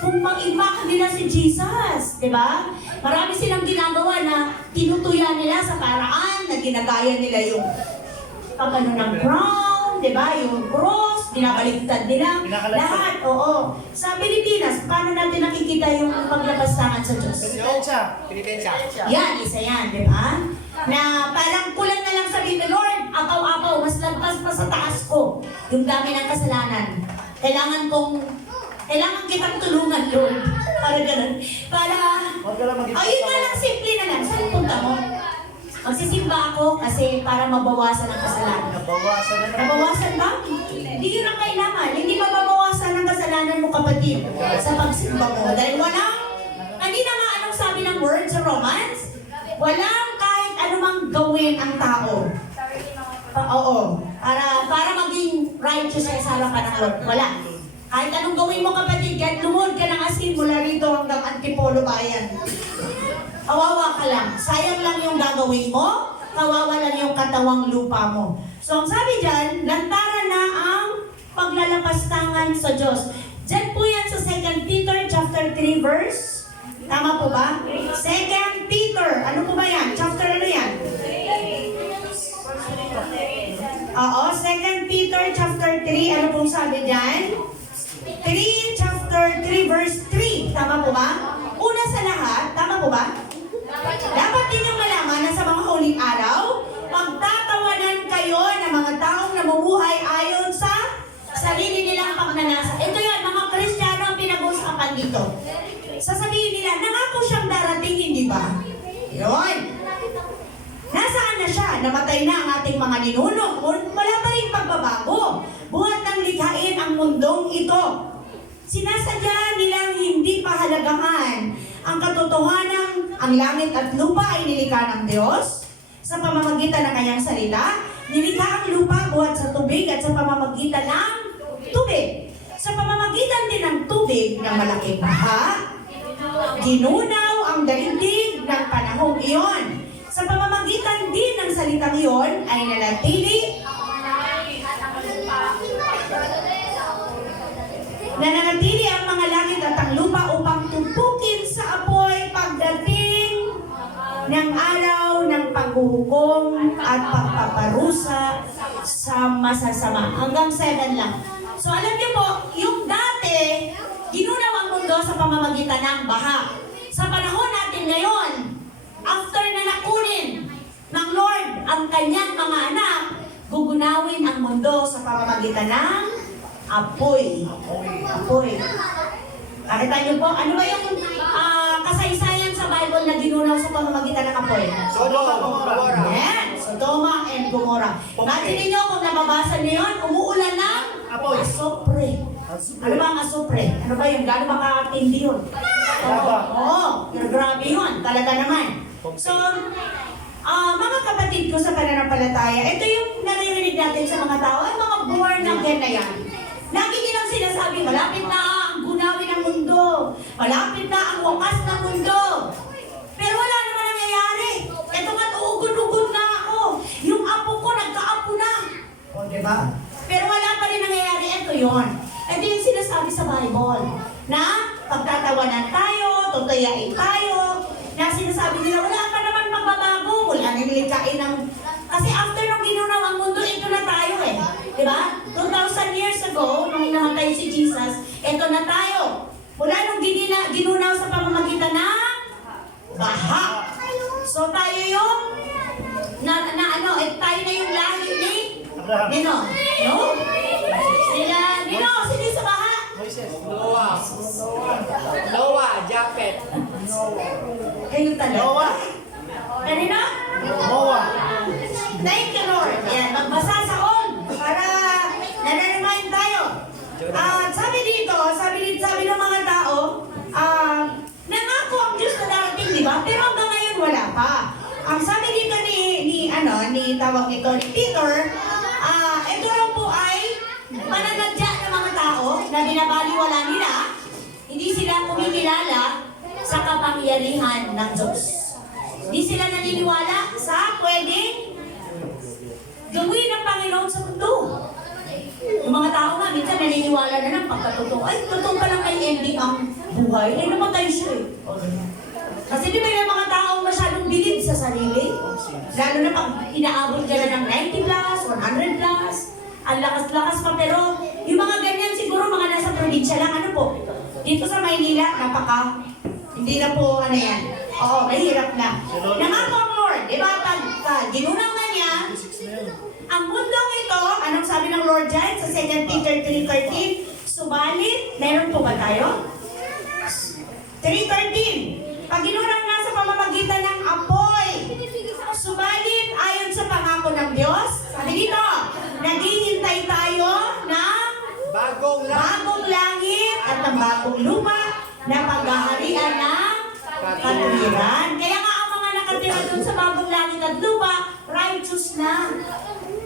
kung mag-impact nila si Jesus. Diba? Marami silang ginagawa na tinutuya nila sa paraan na ginagaya nila yung pagano ng crown, diba? Yung cross. binabaliktad nila. Kinakalat ko. Lahat, oo. Sa Pilipinas, paano natin nakikita yung paglapastangan sa Diyos? Penitensya. Yan, isa yan, di ba? Na parang kulang na lang sabihin ni Lord, akaw-akaw, mas lagpas pa sa taas ko yung dami ng kasalanan. Kailangan kitang tulungan, Lord. Para ganun. Para, Huwag ka lang maging ayun nga lang, simple na lang. Saan punta mo? Magsisimba ako kasi para mabawasan ang kasalanan. Nabawasan na naman. Nabawasan ba? Hindi yun ang kailangan. Hindi mababawasan ang kasalanan mo, kapatid, sa pagsimba mo. Dahil walang, kanina nga anong sabi ng word sa Romans? Walang kahit anumang gawin ang tao. Oo. Para maging righteous sa harapan ng Lord. Wala. Kahit anong gawin mo, kapatid, kahit lumod ka ng asin mula rito hanggang Antipolo bayan. Kawawa ka lang. Sayang lang yung gagawin mo. Kawawa lang yung katawang lupa mo. So ang sabi dyan, lantaran na ang paglalapastangan sa Diyos. Diyan po yan sa 2 Peter chapter 3 verse. Tama po ba? 2 Peter. Ano po ba yan? Chapter ano yan? Oo, 2 Peter chapter 3. Ano pong sabi dyan? 3 chapter 3 verse 3. Tama po ba? Una sa lahat, tama po ba? Dapat ninyong malaman na sa mga huling araw, pagtatawanan kayo ng mga taong namumuhay ayon sa sarili nilang pagnanasa. Ito yan, mga Kristiyano ang pinag-uusapan dito. Sasabihin nila, nangako siyang darating, hindi ba? Yun. Nasaan na siya? Namatay na ang ating mga ninuno. Wala pa rin pagbabago. Buhat ng likhain ang mundong ito. Sinasadya nilang hindi pahalagahan ang katotohanan, ang langit at lupa ay nilikha ng Diyos sa pamamagitan ng kanyang salita. Nilikha ang lupa buhat sa tubig at sa pamamagitan ng tubig. Sa pamamagitan din ng tubig ng malaking baha, ginunaw ang daigdig ng panahong iyon. Sa pamamagitan din ng salitang iyon ay nananatili ang mga langit at ang lupa upang tumpukin sa apoy pagdating ng araw ng paghuhukom at pagpaparusa sa masasama. Hanggang 7 lang. So alam niyo po, yung dati, ginunaw ang mundo sa pamamagitan ng baha. Sa panahon natin ngayon, after na nakunin ng Lord ang kanyang mga anak, gugunawin ang mundo sa pamamagitan ng apoy. Apoy. Nakita niyo po, ano ba yung kasaysayan sa Bible na ginunaw sa pamamagitan ng apoy? Sodoma, Gomorrah. Yan, Sodoma and Gomorrah. Imagine niyo kung nababasa niyo yun, umuulan ng Apoy. asopre. Ano ba ang asopre? Ano ba yun? Gano'n makakatindi yun? Oo, grabe yun. Talaga naman. So, mga kapatid ko sa pananampalataya, ito yung naririnig natin sa mga tao, ay mga born again na yan. Lagi nilang sinasabi, malapit na ang gunawin ng mundo. Malapit na ang wakas ng mundo. Pero wala naman nangyayari. Ito nga, uugod-ugod na ako. Yung apo ko, nagka-apo na. O, diba? Pero wala pa rin nangyayari. Ito yon. Ito yung sinasabi sa Bible. Na pagtatawanan tayo, tutuyain tayo. Na sinasabi nila, wala pa naman magbabago. Wala nang likain ng... Kasi after nung ginunaw ang mundo, ito na tayo eh. Diba? 2,000 years ago, nung namatay si Jesus, ito na tayo. Mula nung ginunaw sa pamamagitan ng baha. So tayo yung, tayo na yung lahi ni Nino. No? Sino sa baha? Noah, Japhet. Kayo talaga. Noah. Kanina? Noah. Thank you, Lord. Yan, magbasa sa on para nananamayin tayo. Sabi ng mga tao, nangako ang Diyos na darating, di ba? Pero hanggang ngayon wala pa. Ang sabi dito ni tawag nito ni Peter, ito raw po ay pananadya ng mga tao na binabaliwala nila, hindi sila kumikilala sa kapangyarihan ng Diyos. Hindi sila naniniwala sa pwedeng gawin ng Panginoon sa mundo. Yung mga tao nga, minsan naniniwala na ng pagkatotoo. Ay, totoo pa lang may ending ang buhay. Ay, namatay siya eh. Kasi di ba yung mga tao masyadong bilib sa sarili? Lalo na pag inaabot ka na ng 90 plus, 100 plus, ang lakas-lakas pa. Pero probinsya lang, ano po? Dito sa Maynila, hindi na po ano yan. Oo, mahirap na. Nangako ang Lord, di ba? Pag ginunang na niya, ang mundong ito, anong sabi ng Lord dyan sa 2 Peter 3:13? Subalit, meron po ba tayo? 3:13. Pag ginunang na sa pamamagitan ng apoy, subalit ayon sa pangako ng Diyos, sabi dito, naghihintay tayo ng bagong langit at ng bagong lupa na paghaharian ng katwiran. Kaya nga ang mga nakatira dun sa bagong langit at lupa, righteous na.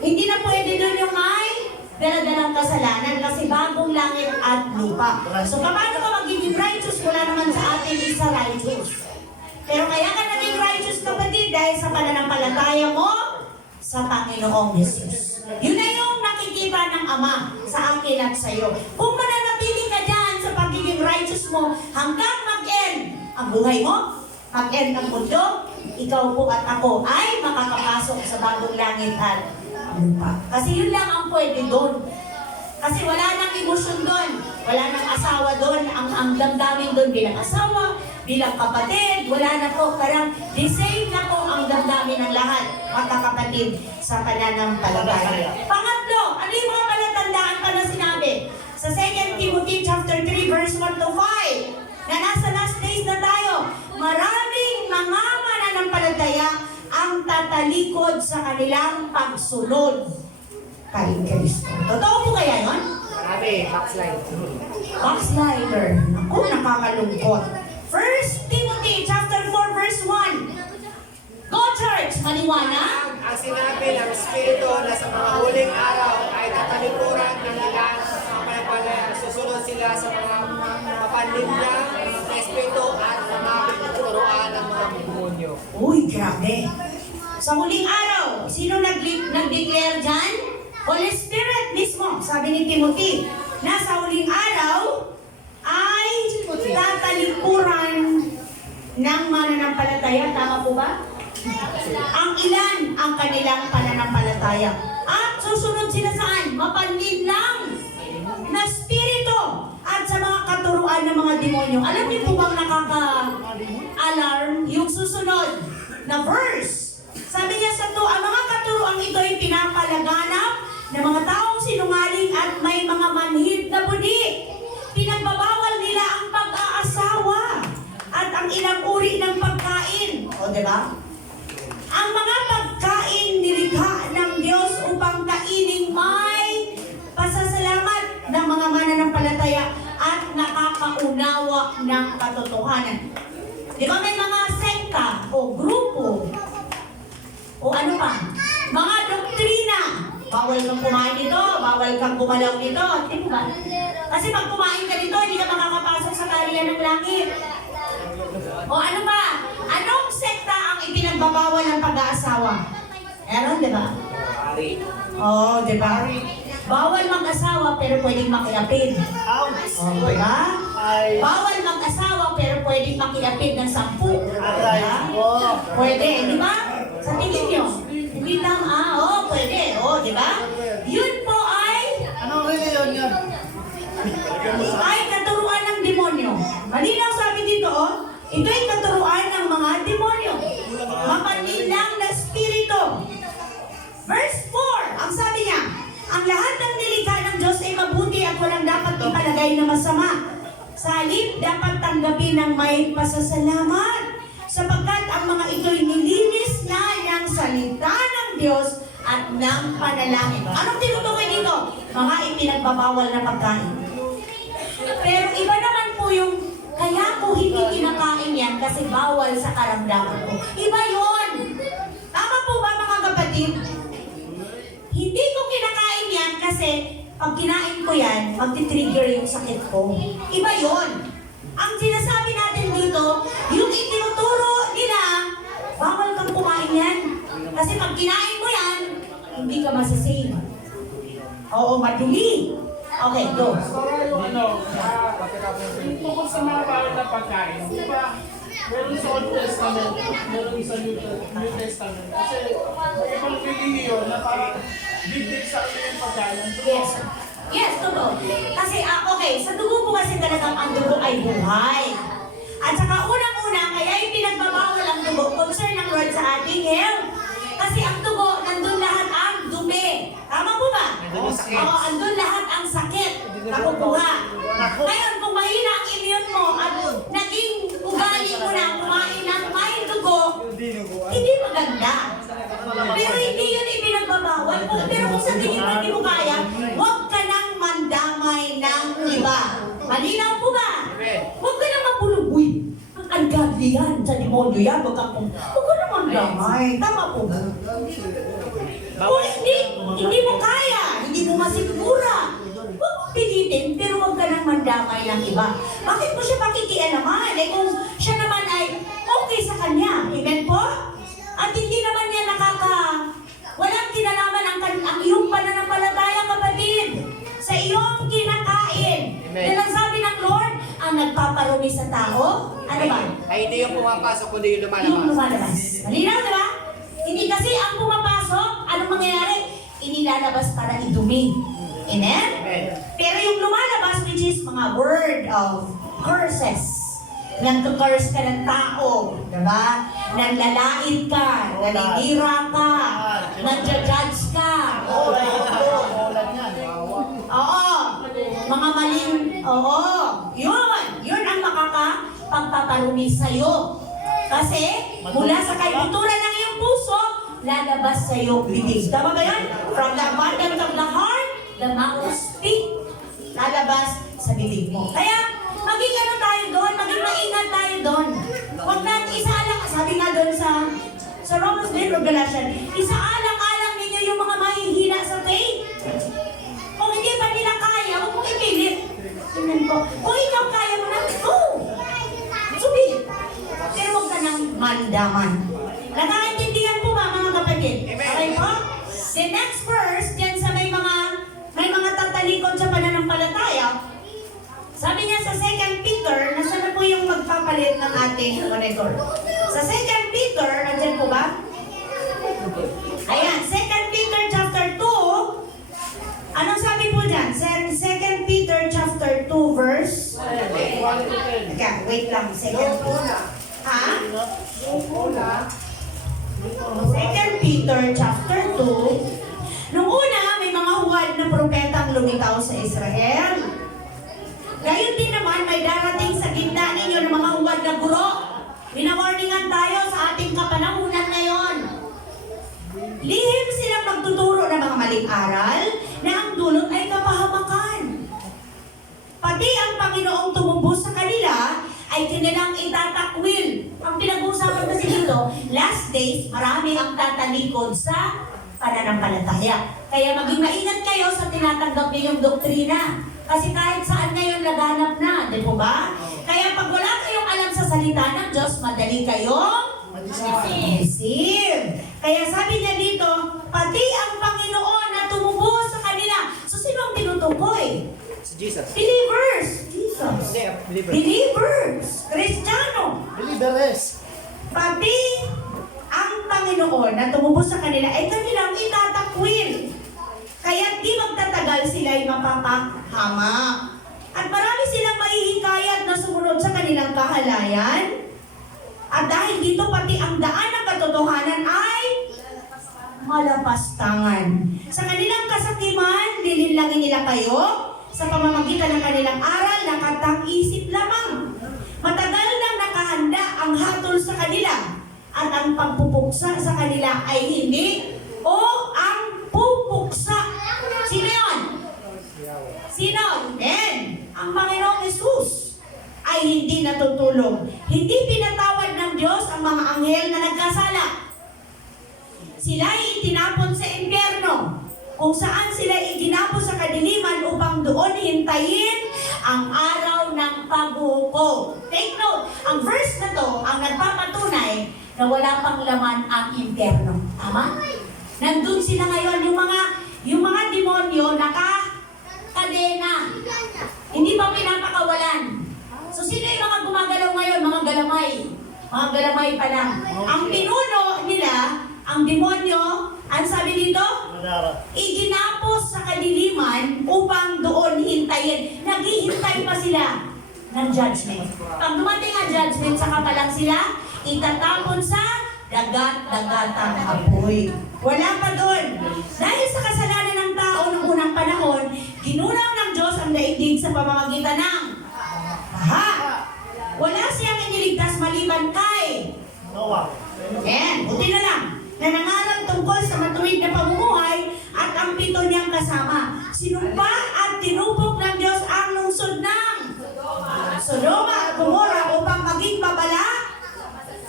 Hindi na pwede dun yung may daladalang kasalanan kasi bagong langit at lupa. So paano ka magiging righteous? Wala naman sa atin isa righteous. Pero kaya ka naging righteous kapatid dahil sa pananampalataya mo sa Panginoong Jesus. Yun na yung nakikita ng Ama sa akin at sa iyo. Kung mananatili ka dyan sa pagiging righteous mo hanggang mag-end ang buhay mo, mag-end ang mundo, ikaw po at ako ay makakapasok sa bagong langit at lupa. Kasi yun lang ang pwede doon. Kasi wala nang emosyon doon. Wala nang asawa doon. Ang damdamin doon bilang asawa, bilang kapatid, wala na po. Parang the same na po ang damdamin ng lahat, magkakapatid sa pananampalataya. Pangatlo, ano yung mga palatandaan pa na sinabi? Sa 2 Timothy chapter 3 verse 1 to 5, na nasa last days na tayo, maraming mga mananampalataya ang tatalikod sa kanilang pagsunod kay Kristo. Totoo po kaya yun? Marami, backslide. Backslider. Ako, nakakalungkot. 1 Timothy chapter 4 verse 1. Go church, maliwanag. Ang sinabi ng Espiritu na sa mga huling araw ay tatalikuran ng ilan ang susunod sila sa mga mapanlinda, mga Espiritu at sa mga turuan ng mga demonyo. Uy, grabe. Sa huling araw, sino nag-declare dyan? Holy Spirit mismo, sabi ni Timothy, na sa huling araw ay tatalikuran ng mananampalataya. Tama po ba? Ang ilan ang kanilang pananampalataya. At susunod sila saan? Mapanlinlang na spirito at sa mga katuruan ng mga demonyo. Alam niyo po bang nakaka-alarm yung susunod na verse? Sabi niya sa to, ang mga katuruan ito ay pinapalaganap ng mga taong sinungaling at may mga manhid na budi. Pinagbabawal nila ang pag-aasawa at ang ilang uri ng pagkain. O, diba? Ang mga pagkain nilikha ng Diyos upang kainin may pasasalamat ng mga mananampalataya at nakakaunawa ng katotohanan. Di ba may mga sekta o grupo o ano pa? Mga doktrina. Bawal kang kumain dito, bawal kang gumalaw dito. Di ba? Kasi pag kumain ka dito, hindi ka makakapasok sa kaharian ng langit. O ano ba? Anong sekta ang ipinagbabawal ng pag-aasawa? Meron, di ba? Oo, di ba? Bawal mag-asawa pero pwedeng makiapid. Ouch! O, di ba? Ay! Bawal mag-asawa pero pwedeng makiapid ng 10. Aray! Oh! Pwede, di ba? Sa tingin nyo? Hindi lang, pwede. Di ba? Yun po ay Anong reliyon yun? katuruan ng demonyo. Malinaw sabi dito, ito ay katuruan ng mga demonyo. Mapanlinlang na spirito. Verse 4, ang sabi niya, ang lahat ng nilikha ng Diyos ay mabuti at walang dapat ipalagay na masama. Sa halip, dapat tanggapin ng may pasasalamat. Sapagkat ang mga ito'y nilinis na ng salita ng Diyos at ng panalangin. Anong tinutukoy dito? Mga ipinagbabawal na pagkain. Pero iba naman po yung, kaya ko hindi kinakain yan kasi bawal sa karamdaman ko. Iba yun! Tama po ba mga kapatid? Hindi ko kinakain yan kasi pag kinain ko yan, magti-trigger yung sakit ko. Iba yun! Ang sinasabi natin dito, yung itinuturo nila, bawal kang kumain yan. Kasi pag kinain mo yan, hindi ka masasave. Oo, madumi. Okay, go. Yung tungkol sa mga bawal na pagkain, di ba? Meron sa Old Testament, meron sa New Testament. Kasi may ibang relihiyon na parang bibig sa iyo yung pagkain. Yes. Yes, totoo. Kasi, okay, sa dugo po ay buhay. At saka unang-una, kaya yung pinagbabawal ang dugo, concern ng Lord sa ating health. Kasi ang dugo, nandun lahat ang dumi. Tama po ba? Oo, andun lahat ang sakit, nakukuha. Ngayon, kung mahina ang immune mo at naging ugali mo na kumain ng may dugo, hindi maganda. Pero hindi yun ipinagbabawal. Pero kung sa tingin mo hindi mo kaya, huwag ka nang mandamay ng iba. Malinaw po ba? Huwag ka nang mapulog. Uy, ang ungodly yan. Sa demonyo yan. Huwag ka nang mandamay. Tama po ba? Kung hindi mo kaya, hindi mo masigura, huwag mong pilitin, pero huwag ka nang mandamay ng iba. Bakit mo siya pakikialaman? Eh kung siya naman ay okay sa kanya. Amen po? At hindi naman niya walang kinalaman ang iyong pananampalataya, kapatid, sa iyong kinakain. Amen. Yan ang sabi ng Lord, ang nagpaparumi sa tao. Ano ba? Ay hindi yung pumapasok, kundi yung Yung lumalabas. lumalabas. Malinaw, di ba? Hindi kasi ang pumapasok, anong mangyayari? Inilalabas para idumi. Amen? Amen. Pero yung lumalabas, which is mga word of curses. Nagka-curse ka ng tao, diba? Nanlalait ka, naninira ka, nagja-judge ka. Oo, mga maling, yun ang makakapagpaparumi sa'yo. Kasi mula sa kaibuturan ng iyong puso, lalabas sa iyong bibig. Tama ba yan? From the abundance of the heart, the mouth speak. Lalabas sa bibig mo. Kaya, maging ano tayo doon, maging maingat tayo doon. Huwag natin isaalang, sabi nga doon sa Romans 9 or Galatians, isaalang-alang ninyo yung mga mahihina sa faith. Kung hindi pa nila kaya, huwag mong ipilit. Tingnan ko. Kung ikaw kaya mo na, go! Subi! Pero huwag ka nang mandaman. Nakaintindihan po ba mga kapatid? Okay po? The next verse, dyan sa may mga tatalikod sa pananampalataya, sabi niya sa 2 Peter, nasa na po yung magpapalit ng ating monitor? Sa 2 Peter, andyan po ba? Ayan, 2 Peter chapter 2, anong sabi po dyan? 2 Peter chapter 2 verse? Teka, wait lang, 2 Ha? 2 Peter chapter 2, nung una, may mga huwad na propetang lumitaw sa Israel. Gayon din naman, may darating sa gitna ninyo ng mga huwad na guro. Winawarningan tayo sa ating kapanahunan ngayon. Lihim silang magtuturo ng mga maling aral na ang dulot ay kapahamakan. Pati ang Panginoong tumubos sa kanila ay kanilang itatakwil. Ang pinag-uusapan kasi dito, last days, marami ang tatalikod sa pananampalataya. Kaya maging maingat kayo sa tinatanggap ninyong doktrina. Kasi kahit saan ngayon laganap na, di po ba? Kaya pag wala kayong alam sa salita ng Diyos, madali kayong deceive. Kaya sabi niya dito, pati ang Panginoon na tumubos sa kanila. So sino ang tinutukoy? Si Jesus. Believers. Jesus. Believers. Kristiyano. Believers. Pati ang Panginoon na tumubos sa kanila ay kanilang itatakwil. Kaya di magtatagal sila ay mapapahamak. At marami silang mahihikayat na sumunod sa kanilang kahalayan. At dahil dito pati ang daan ng katotohanan ay malapastangan. Sa kanilang kasakiman, lilinlangin nila kayo sa pamamagitan ng kanilang aral na katang-isip lamang. Matagal nang nakahanda ang hatol sa kanila at ang pagpupuksa sa kanila ay hindi o ang pupuksa. Sino yun? Sino? Amen. Ang Panginoong Jesus ay hindi natutulog. Hindi pinatawad ng Diyos ang mga anghel na nagkasala. Sila ay itinapon sa impyerno, kung saan sila iginapon sa kadiliman upang doon hintayin ang araw ng paghuhukom. Take note, ang verse na to ang nagpapatunay na wala pang laman ang impyerno. Tama? Nandun sila ngayon, yung mga demonyo nakakadena. Hindi pa pinapakawalan. So sino yung mga gumagalaw ngayon? Mga galamay. Mga galamay pa lang. Ang pinuno nila, ang demonyo, ang sabi dito? Iginapos sa kadiliman upang doon hintayin. Naghihintay pa sila. ng judgment. Pag dumating ang judgment, saka pa lang sila itatapon sa dagat-dagatang apoy. Wala pa doon. Dahil sa kasalanan ng tao noong unang panahon, ginunaw ng Diyos ang daigdig sa pamamagitan ng baha. Wala siyang iniligtas maliban kay Noah. buti na lang na nangaral tungkol sa matuwid na pamumuhay at ang 7 niyang kasama. Sinumpa at tinupok ng Diyos ang lungsod ng Sodoma at Gomora upang maging babala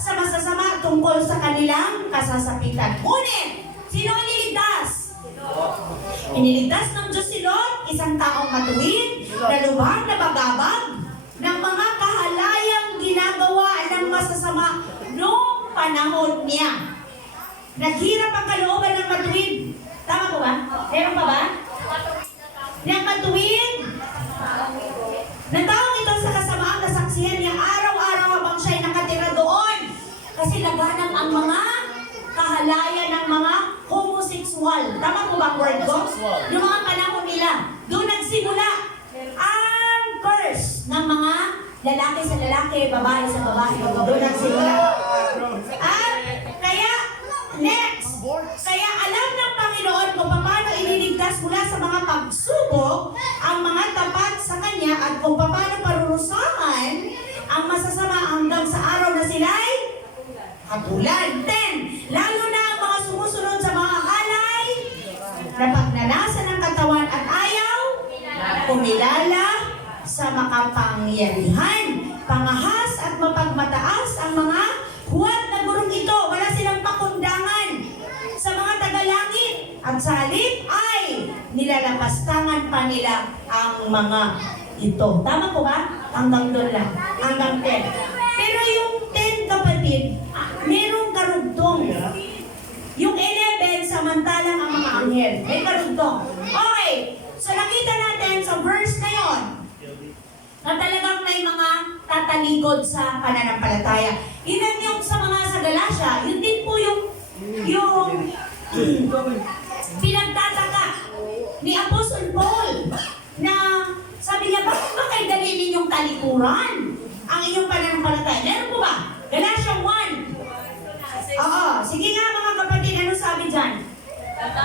sa masasama tungkol sa kanilang kasasapitan. Ngunit, sino ang iniligtas? Iniligtas ng Diyos si Lot, isang taong matuwid, na lubhang nabagabag ng mga kahalayang ginagawa ng masasama noong panahon niya. Naghirap ang kalooban ng matuwid. Tama po ba? Meron pa ba? Ng matuwid. Natawag ito sa kasamaang kasaksihan niya araw-araw habang siya'y nakatira doon. Kasi laganap ang mga kahalayan ng mga homosexual. Tama po ba ang word ko? Yung mga panahon nila. Doon nagsimula ang curse ng mga lalaki sa lalaki, babae sa babae. Doon nagsimula. At kaya, next, kaya alam ng Panginoon kung paano ililigtas mula sa mga pagsubok ang mga tapat sa Kanya at kung paano parurusahan ang masasama hanggang sa araw na sila'y hatulan. 10. Lalo na ang mga sumusunod sa mga halay na pagnanasan ng katawan at ayaw kumilala sa makapangyarihan, pangahas at mapagmataas ang mga huwad na gurong ito. Wala silang pakundangan sa mga tagalangit at sa halip ay nilalapastangan pa nila ang mga ito. Tama po ba? Hanggang doon lang. Hanggang 10. Pero yung 10 kapatid, merong karugtong. Yung 11, samantalang ang mga anghel. May karugtong. Okay. So nakita natin sa verse na yon na talagang may mga tatalikod sa pananampalataya. Even yung sa mga sa Galatia, yun din po yung pinagtataka ni Apostle Paul na sabi niya, bakit ba kayo dalhin yung talikuran ang inyong pananampalataya? Meron po ba? Galatia 1. Oo. Sige nga mga kapatid, ano sabi dyan?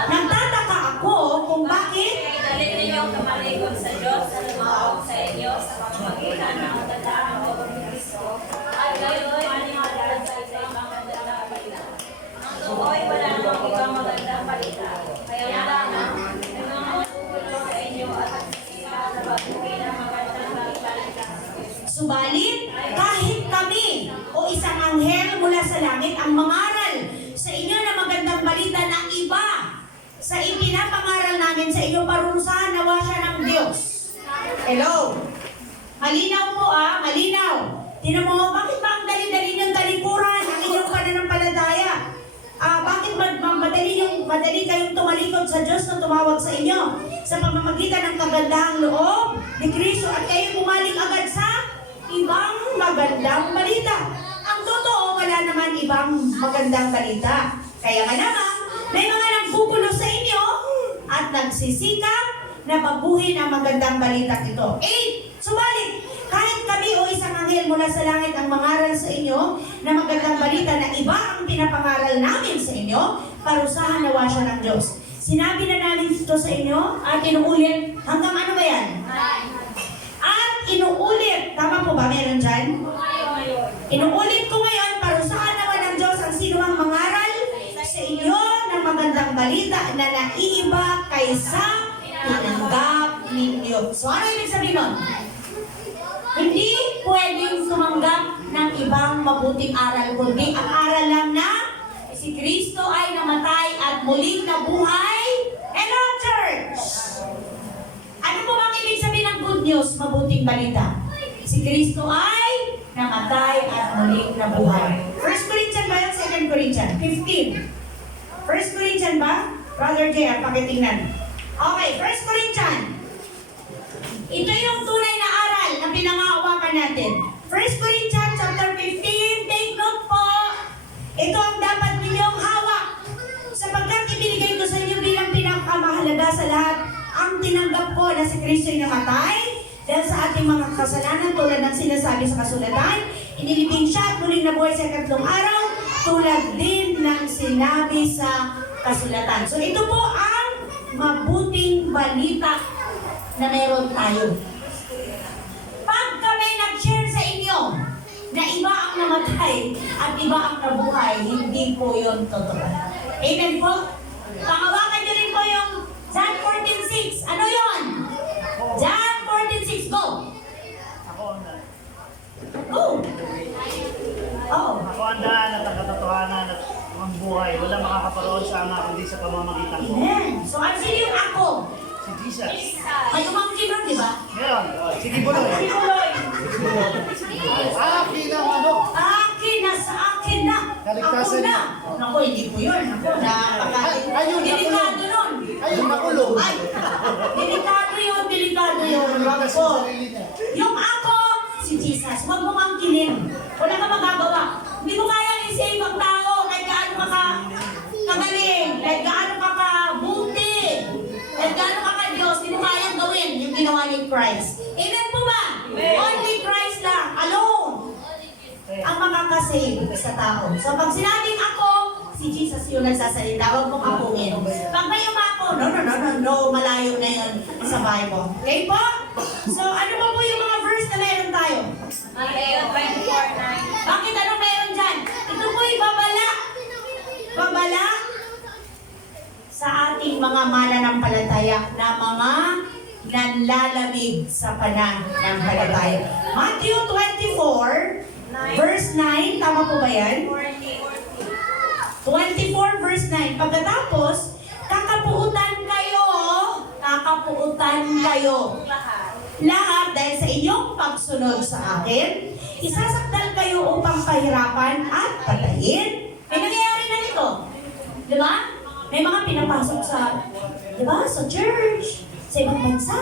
Nagtataka ako kung bakit Dalit ninyong tumalikod sa Diyos at tumawag sa inyo sa pamamagitan ng katataang Pagod ni Kristo. At gayon, manimalag sa ibang magandang balita. Ang tukoy, wala namang ibang magandang balita. Kaya wala na, nangangutulong sa inyo at sila sa pagbuhay ng magandang balita. subalit kahit kami o isang anghel mula sa langit ang mangaral sa inyo na magandang balita na iba sa ipinapangaral namin sa inyo, parurusahan nawa siya ng Diyos. Hello? Malinaw po malinaw. Tinan mo, bakit ba ang dali-dali ng talikuran ang inyong pananampalataya? Bakit madali kayong tumalikod sa Diyos na tumawag sa inyo sa pamamagitan ng kagandahang loob ni Kristo at kayo bumaling agad sa ibang magandang balita? Ang totoo, wala naman ibang magandang balita. Kaya nga naman, may mga nagkukulo sa inyo at nagsisikap na baguhin ang magandang balita ito. 8. Subalit, kahit kami o isang anghel mula sa langit ang mangaral sa inyo na magandang balita na iba ang pinapangaral namin sa inyo, parusahan nawa siya ng Diyos. Sinabi na namin ito sa inyo at inuulit. Hanggang ano ba yan? At inuulit. Tama po ba? Meron dyan? Inuulit ko ngayon, parusahan nawa ng Diyos ang sinumang mangaral sa inyo ng magandang balita na naiiba kaysa tinanggap ninyo. So ano ibig sabihin nun? Hindi pwedeng tumanggap ng ibang mabuting aral, kundi ang aral lang na si Kristo ay namatay at muling nabuhay. Hello, church! Ano po bang ibig sabihin ng good news, mabuting balita? Si Kristo ay namatay at muling nabuhay. 1 Corinthians ba yan? 2 Corinthians? 15. 1 Corinthians ba? Brother J.R., pakitingnan. Okay, 1 Corinthians. Ito yung tunay na aral na pinangahawakan natin. 1 Corinthians chapter 15, take note po. Ito ang dapat ninyong hawak. Sapagkat ibinigay ko sa inyo bilang pinakamahalaga sa lahat, ang tinanggap ko na si Kristo ay namatay dahil sa ating ating mga kasalanan tulad ng sinasabi sa kasulatan. Inilibing siya at muling nabuhay sa ikatlong araw tulad din ng sinabi sa kasulatan. So ito po ang mabuting balita na meron tayo. Pag kami nag-share sa inyo na iba ang namatay at iba ang nabuhay, hindi po yun totoo. Amen po? Pangawakan niyo rin po yung John 14:6. Ano yun? John 14:6. Go! Ako na. Go! Oh. Ako ang daan at ang katotohanan at ang buhay. Walang makakaparoon sa Ama kundi sa pamamagitan ko. Amen. So, ano sino yung ako? Si Jesus. Ay, umang libro, di ba? Meron. Sige, Buloy. Akin ang ano. Akin na sa akin na. Kaligtasan Ako na. Naku, hindi po yun. Ako na. Ayun, Delikado nun. Ayun, nakulong. Ay, delikado yun, delikado yun. Wag Ligtas po. sa sarili niya. Yung ako, si Jesus, huwag mong angkinin. Wala ka magagawa. Hindi mo kaya i-save ang tao kahit gaano ka kagaling, kahit gaano ka kabuti, kahit gaano ka ka-Diyos, hindi mo kayang gawin yung ginawa ni Christ. Amen po ba? Only Christ lang, alone, ang makakasave sa tao. So pag sinabing ako, si Jesus yung nagsasalita, huwag mong akuin. Pag may umako, no, malayo na yun sa Bible. Okay po? So ano pa po yung mga verse na meron tayo? Mateo 24:9. Bakit ano meron dyan? Ito po'y babala. Babala sa ating mga mananampalataya na mga nanlalamig sa pananampalataya. Matthew 24, verse 9. Tama po ba yan? 24 verse 9. Pagkatapos, kakapuutan kayo. Lahat dahil sa inyong pagsunod sa akin, isasakdal kayo upang pahirapan at patayin. May nangyayari na nito. Di ba? May mga pinapasok sa, di ba, sa church, sa ibang bansa,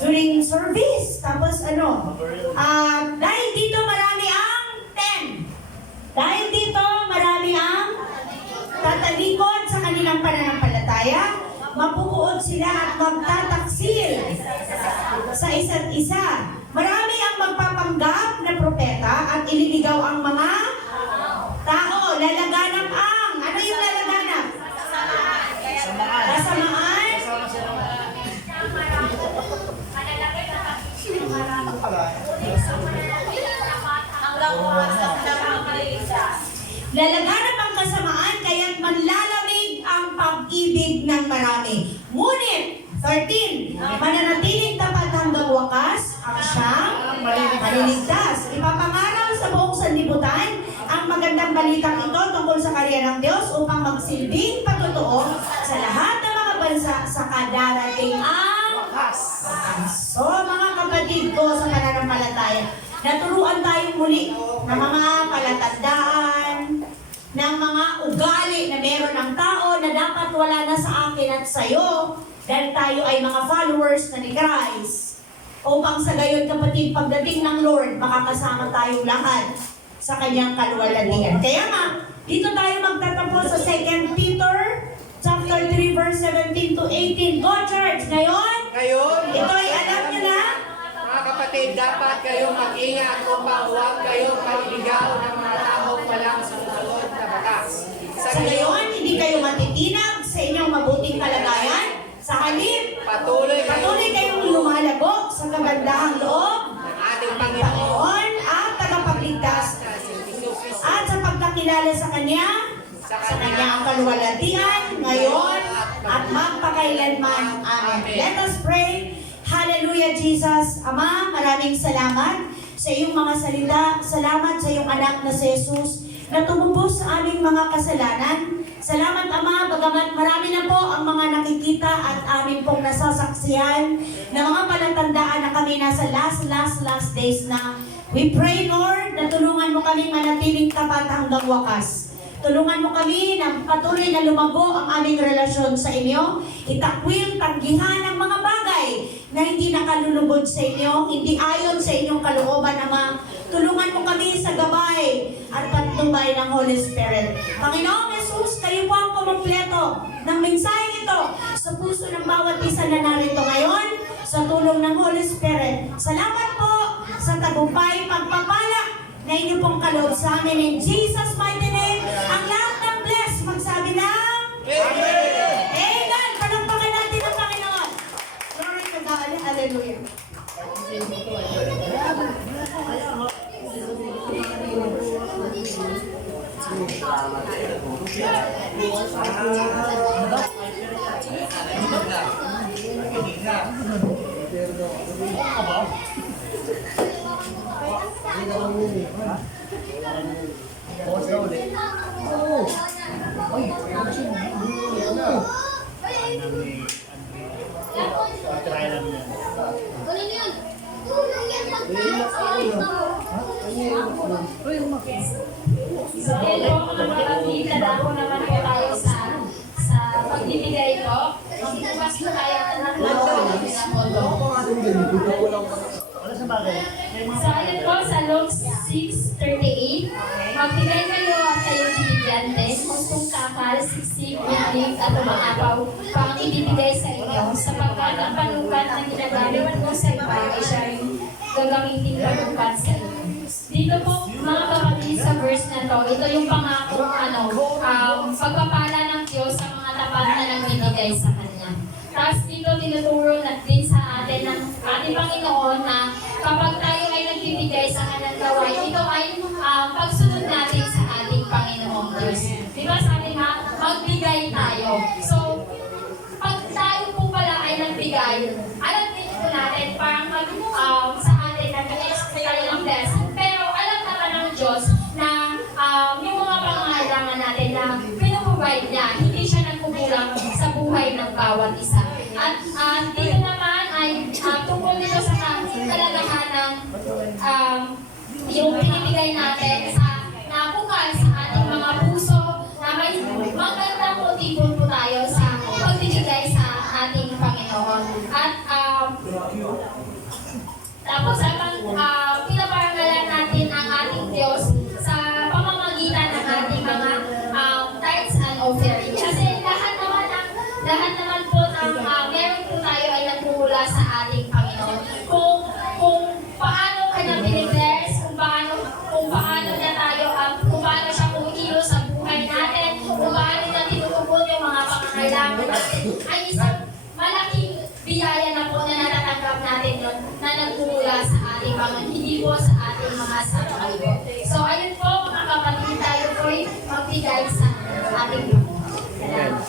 during service. Tapos dahil dito marami ang 10. Dahil dito marami ang tatalikod sa kanilang pananampalataya, mapupuot sila at magtataksil sa isa't isa. Marami ang magpapanggap na propeta at ililigaw ang mga tao. Lalaganap ang, ano yung lalaganap? Samaan. Kasamaan. Kasama sila. Hanggang pumasok na mga kaligtas. Lalaganap ang kasamaan, kaya't manlalamig ang pag-ibig ng marami. Ngunit, 13, mananatiling tapat hanggang wakas ang siyang maliligtas. Ipapangaraw sa buong sanlibutan ang magandang balitang ito tungkol sa karya ng Diyos upang magsilbing patotoo sa lahat ng mga bansa sa kadarating ang Wakas. So, mga kapatid ko sa pananampalataya, naturuan tayong muli ng mga palatandaan, ng mga ugali na meron ng tao na dapat wala na sa akin at sa iyo dahil tayo ay mga followers na ni Christ. Upang sa gayon kapatid, pagdating ng Lord, makakasama tayong lahat sa kanyang kaluwalhatian. Kaya nga, dito tayo magtatapos sa 2 Peter chapter 3 verse 17 to 18. Go church! Ngayon, ito ay alam nyo na. Mga kapatid, dapat kayong mag-ingat upang huwag kayong maligaw ng mga taong walang susunod na batas. Sa gayon, hindi kayo matitinag sa inyong mabuting kalagayan. Sa halip, Patuloy kayong lumalago sa kagandahang loob ng ating ng Panginoon Panginoon at tagapagligtas at sa pagkakilala sa Kanya, sa Kanya ang kaluwalhatian ngayon at magpakailanman. Amen. Let us pray. Hallelujah, Jesus. Ama, maraming salamat sa iyong mga salita. Salamat sa iyong anak na si Jesus na tumubos sa aming mga kasalanan. Salamat, Ama, bagamat marami na po ang mga nakikita at amin pong nasasaksihan na mga palatandaan na kami nasa last days na. We pray, Lord, na tulungan mo kami manatiling tapat hanggang wakas. Tulungan mo kami na patuloy na lumago ang aming relasyon sa inyo. Itakwil, tanggihan ang mga bagay na hindi nakalulubod sa inyo, hindi ayon sa inyong kalooban, Ama. Tulungan mo kami sa gabay at patnubay ng Holy Spirit. Panginoong Jesus, kayo po ang kumumpleto ng mensaheng ito sa puso ng bawat isa na narito ngayon sa tulong ng Holy Spirit. Salamat po sa tagumpay, pagpapala na inyo pong kaloob sa amin. In Jesus' mighty name, ang lahat ng bless, magsabi ng Amen! Panampakan natin ang Panginoon. Glory to God. Hallelujah. Try lang yan. So, hello mga kapatid, nadako naman po tayo sa pagbibigay po. Magbukas po tayo ng Wala sa bagay. May mga So, ayun po, sa Luke 6:38, magbigay kayo at kayo bibigyan din, kung kakal, siksik, binig, at umangapaw, pang ibibigay sa inyo, sapagkat ang panukat na ginagawa mo sa iba ay siya rin gagamitin panukat sa inyo. Dito po, mga kapatid, sa verse na to, ito yung pangako, pagpapala ng Diyos sa mga tapat na nagbibigay sa Kanya. Tapos dito tinuturo na din sa atin ng ating Panginoon na kapag tayo ay nagbibigay sa Kanyang gawain, ito ay pagsunod natin sa ating Panginoong Diyos. Di ba sabi nga, magbigay tayo. So, pag tayo po pala ay nagbigay, alam din po natin, parang sa atin nag-expect tayo ng blessing. Pero alam naman ng Diyos na yung mga pangangailangan natin na pinuprovide niya, hindi siya nagkukulang sa buhay ng bawat isa. At dito naman ay tungkol dito sa kalagahan ng yung pinibigay natin sa napukal sa ating mga puso na may magandang motibo po tayo sa pagbibigay sa ating Panginoon. At tapos pinaparangalan natin ang ating Diyos sa pamamagitan ng ating mga tithes and offering. Kasi lahat naman po ng meron po tayo ay nagmumula sa ating Panginoon. Kung paano kanya binibless, kung paano niya tayo, kung paano siya kumikilo sa buhay natin, kung paano niya tinutugon yung mga pangangailangan natin, ay isang malaking biyaya na po na natatanggap natin yun na nagmumula sa ating Panginoon, hindi po sa ating mga sarili. So ayun po mga kapatid, tayo po ay magbigay sa ating Panginoon. Salamat.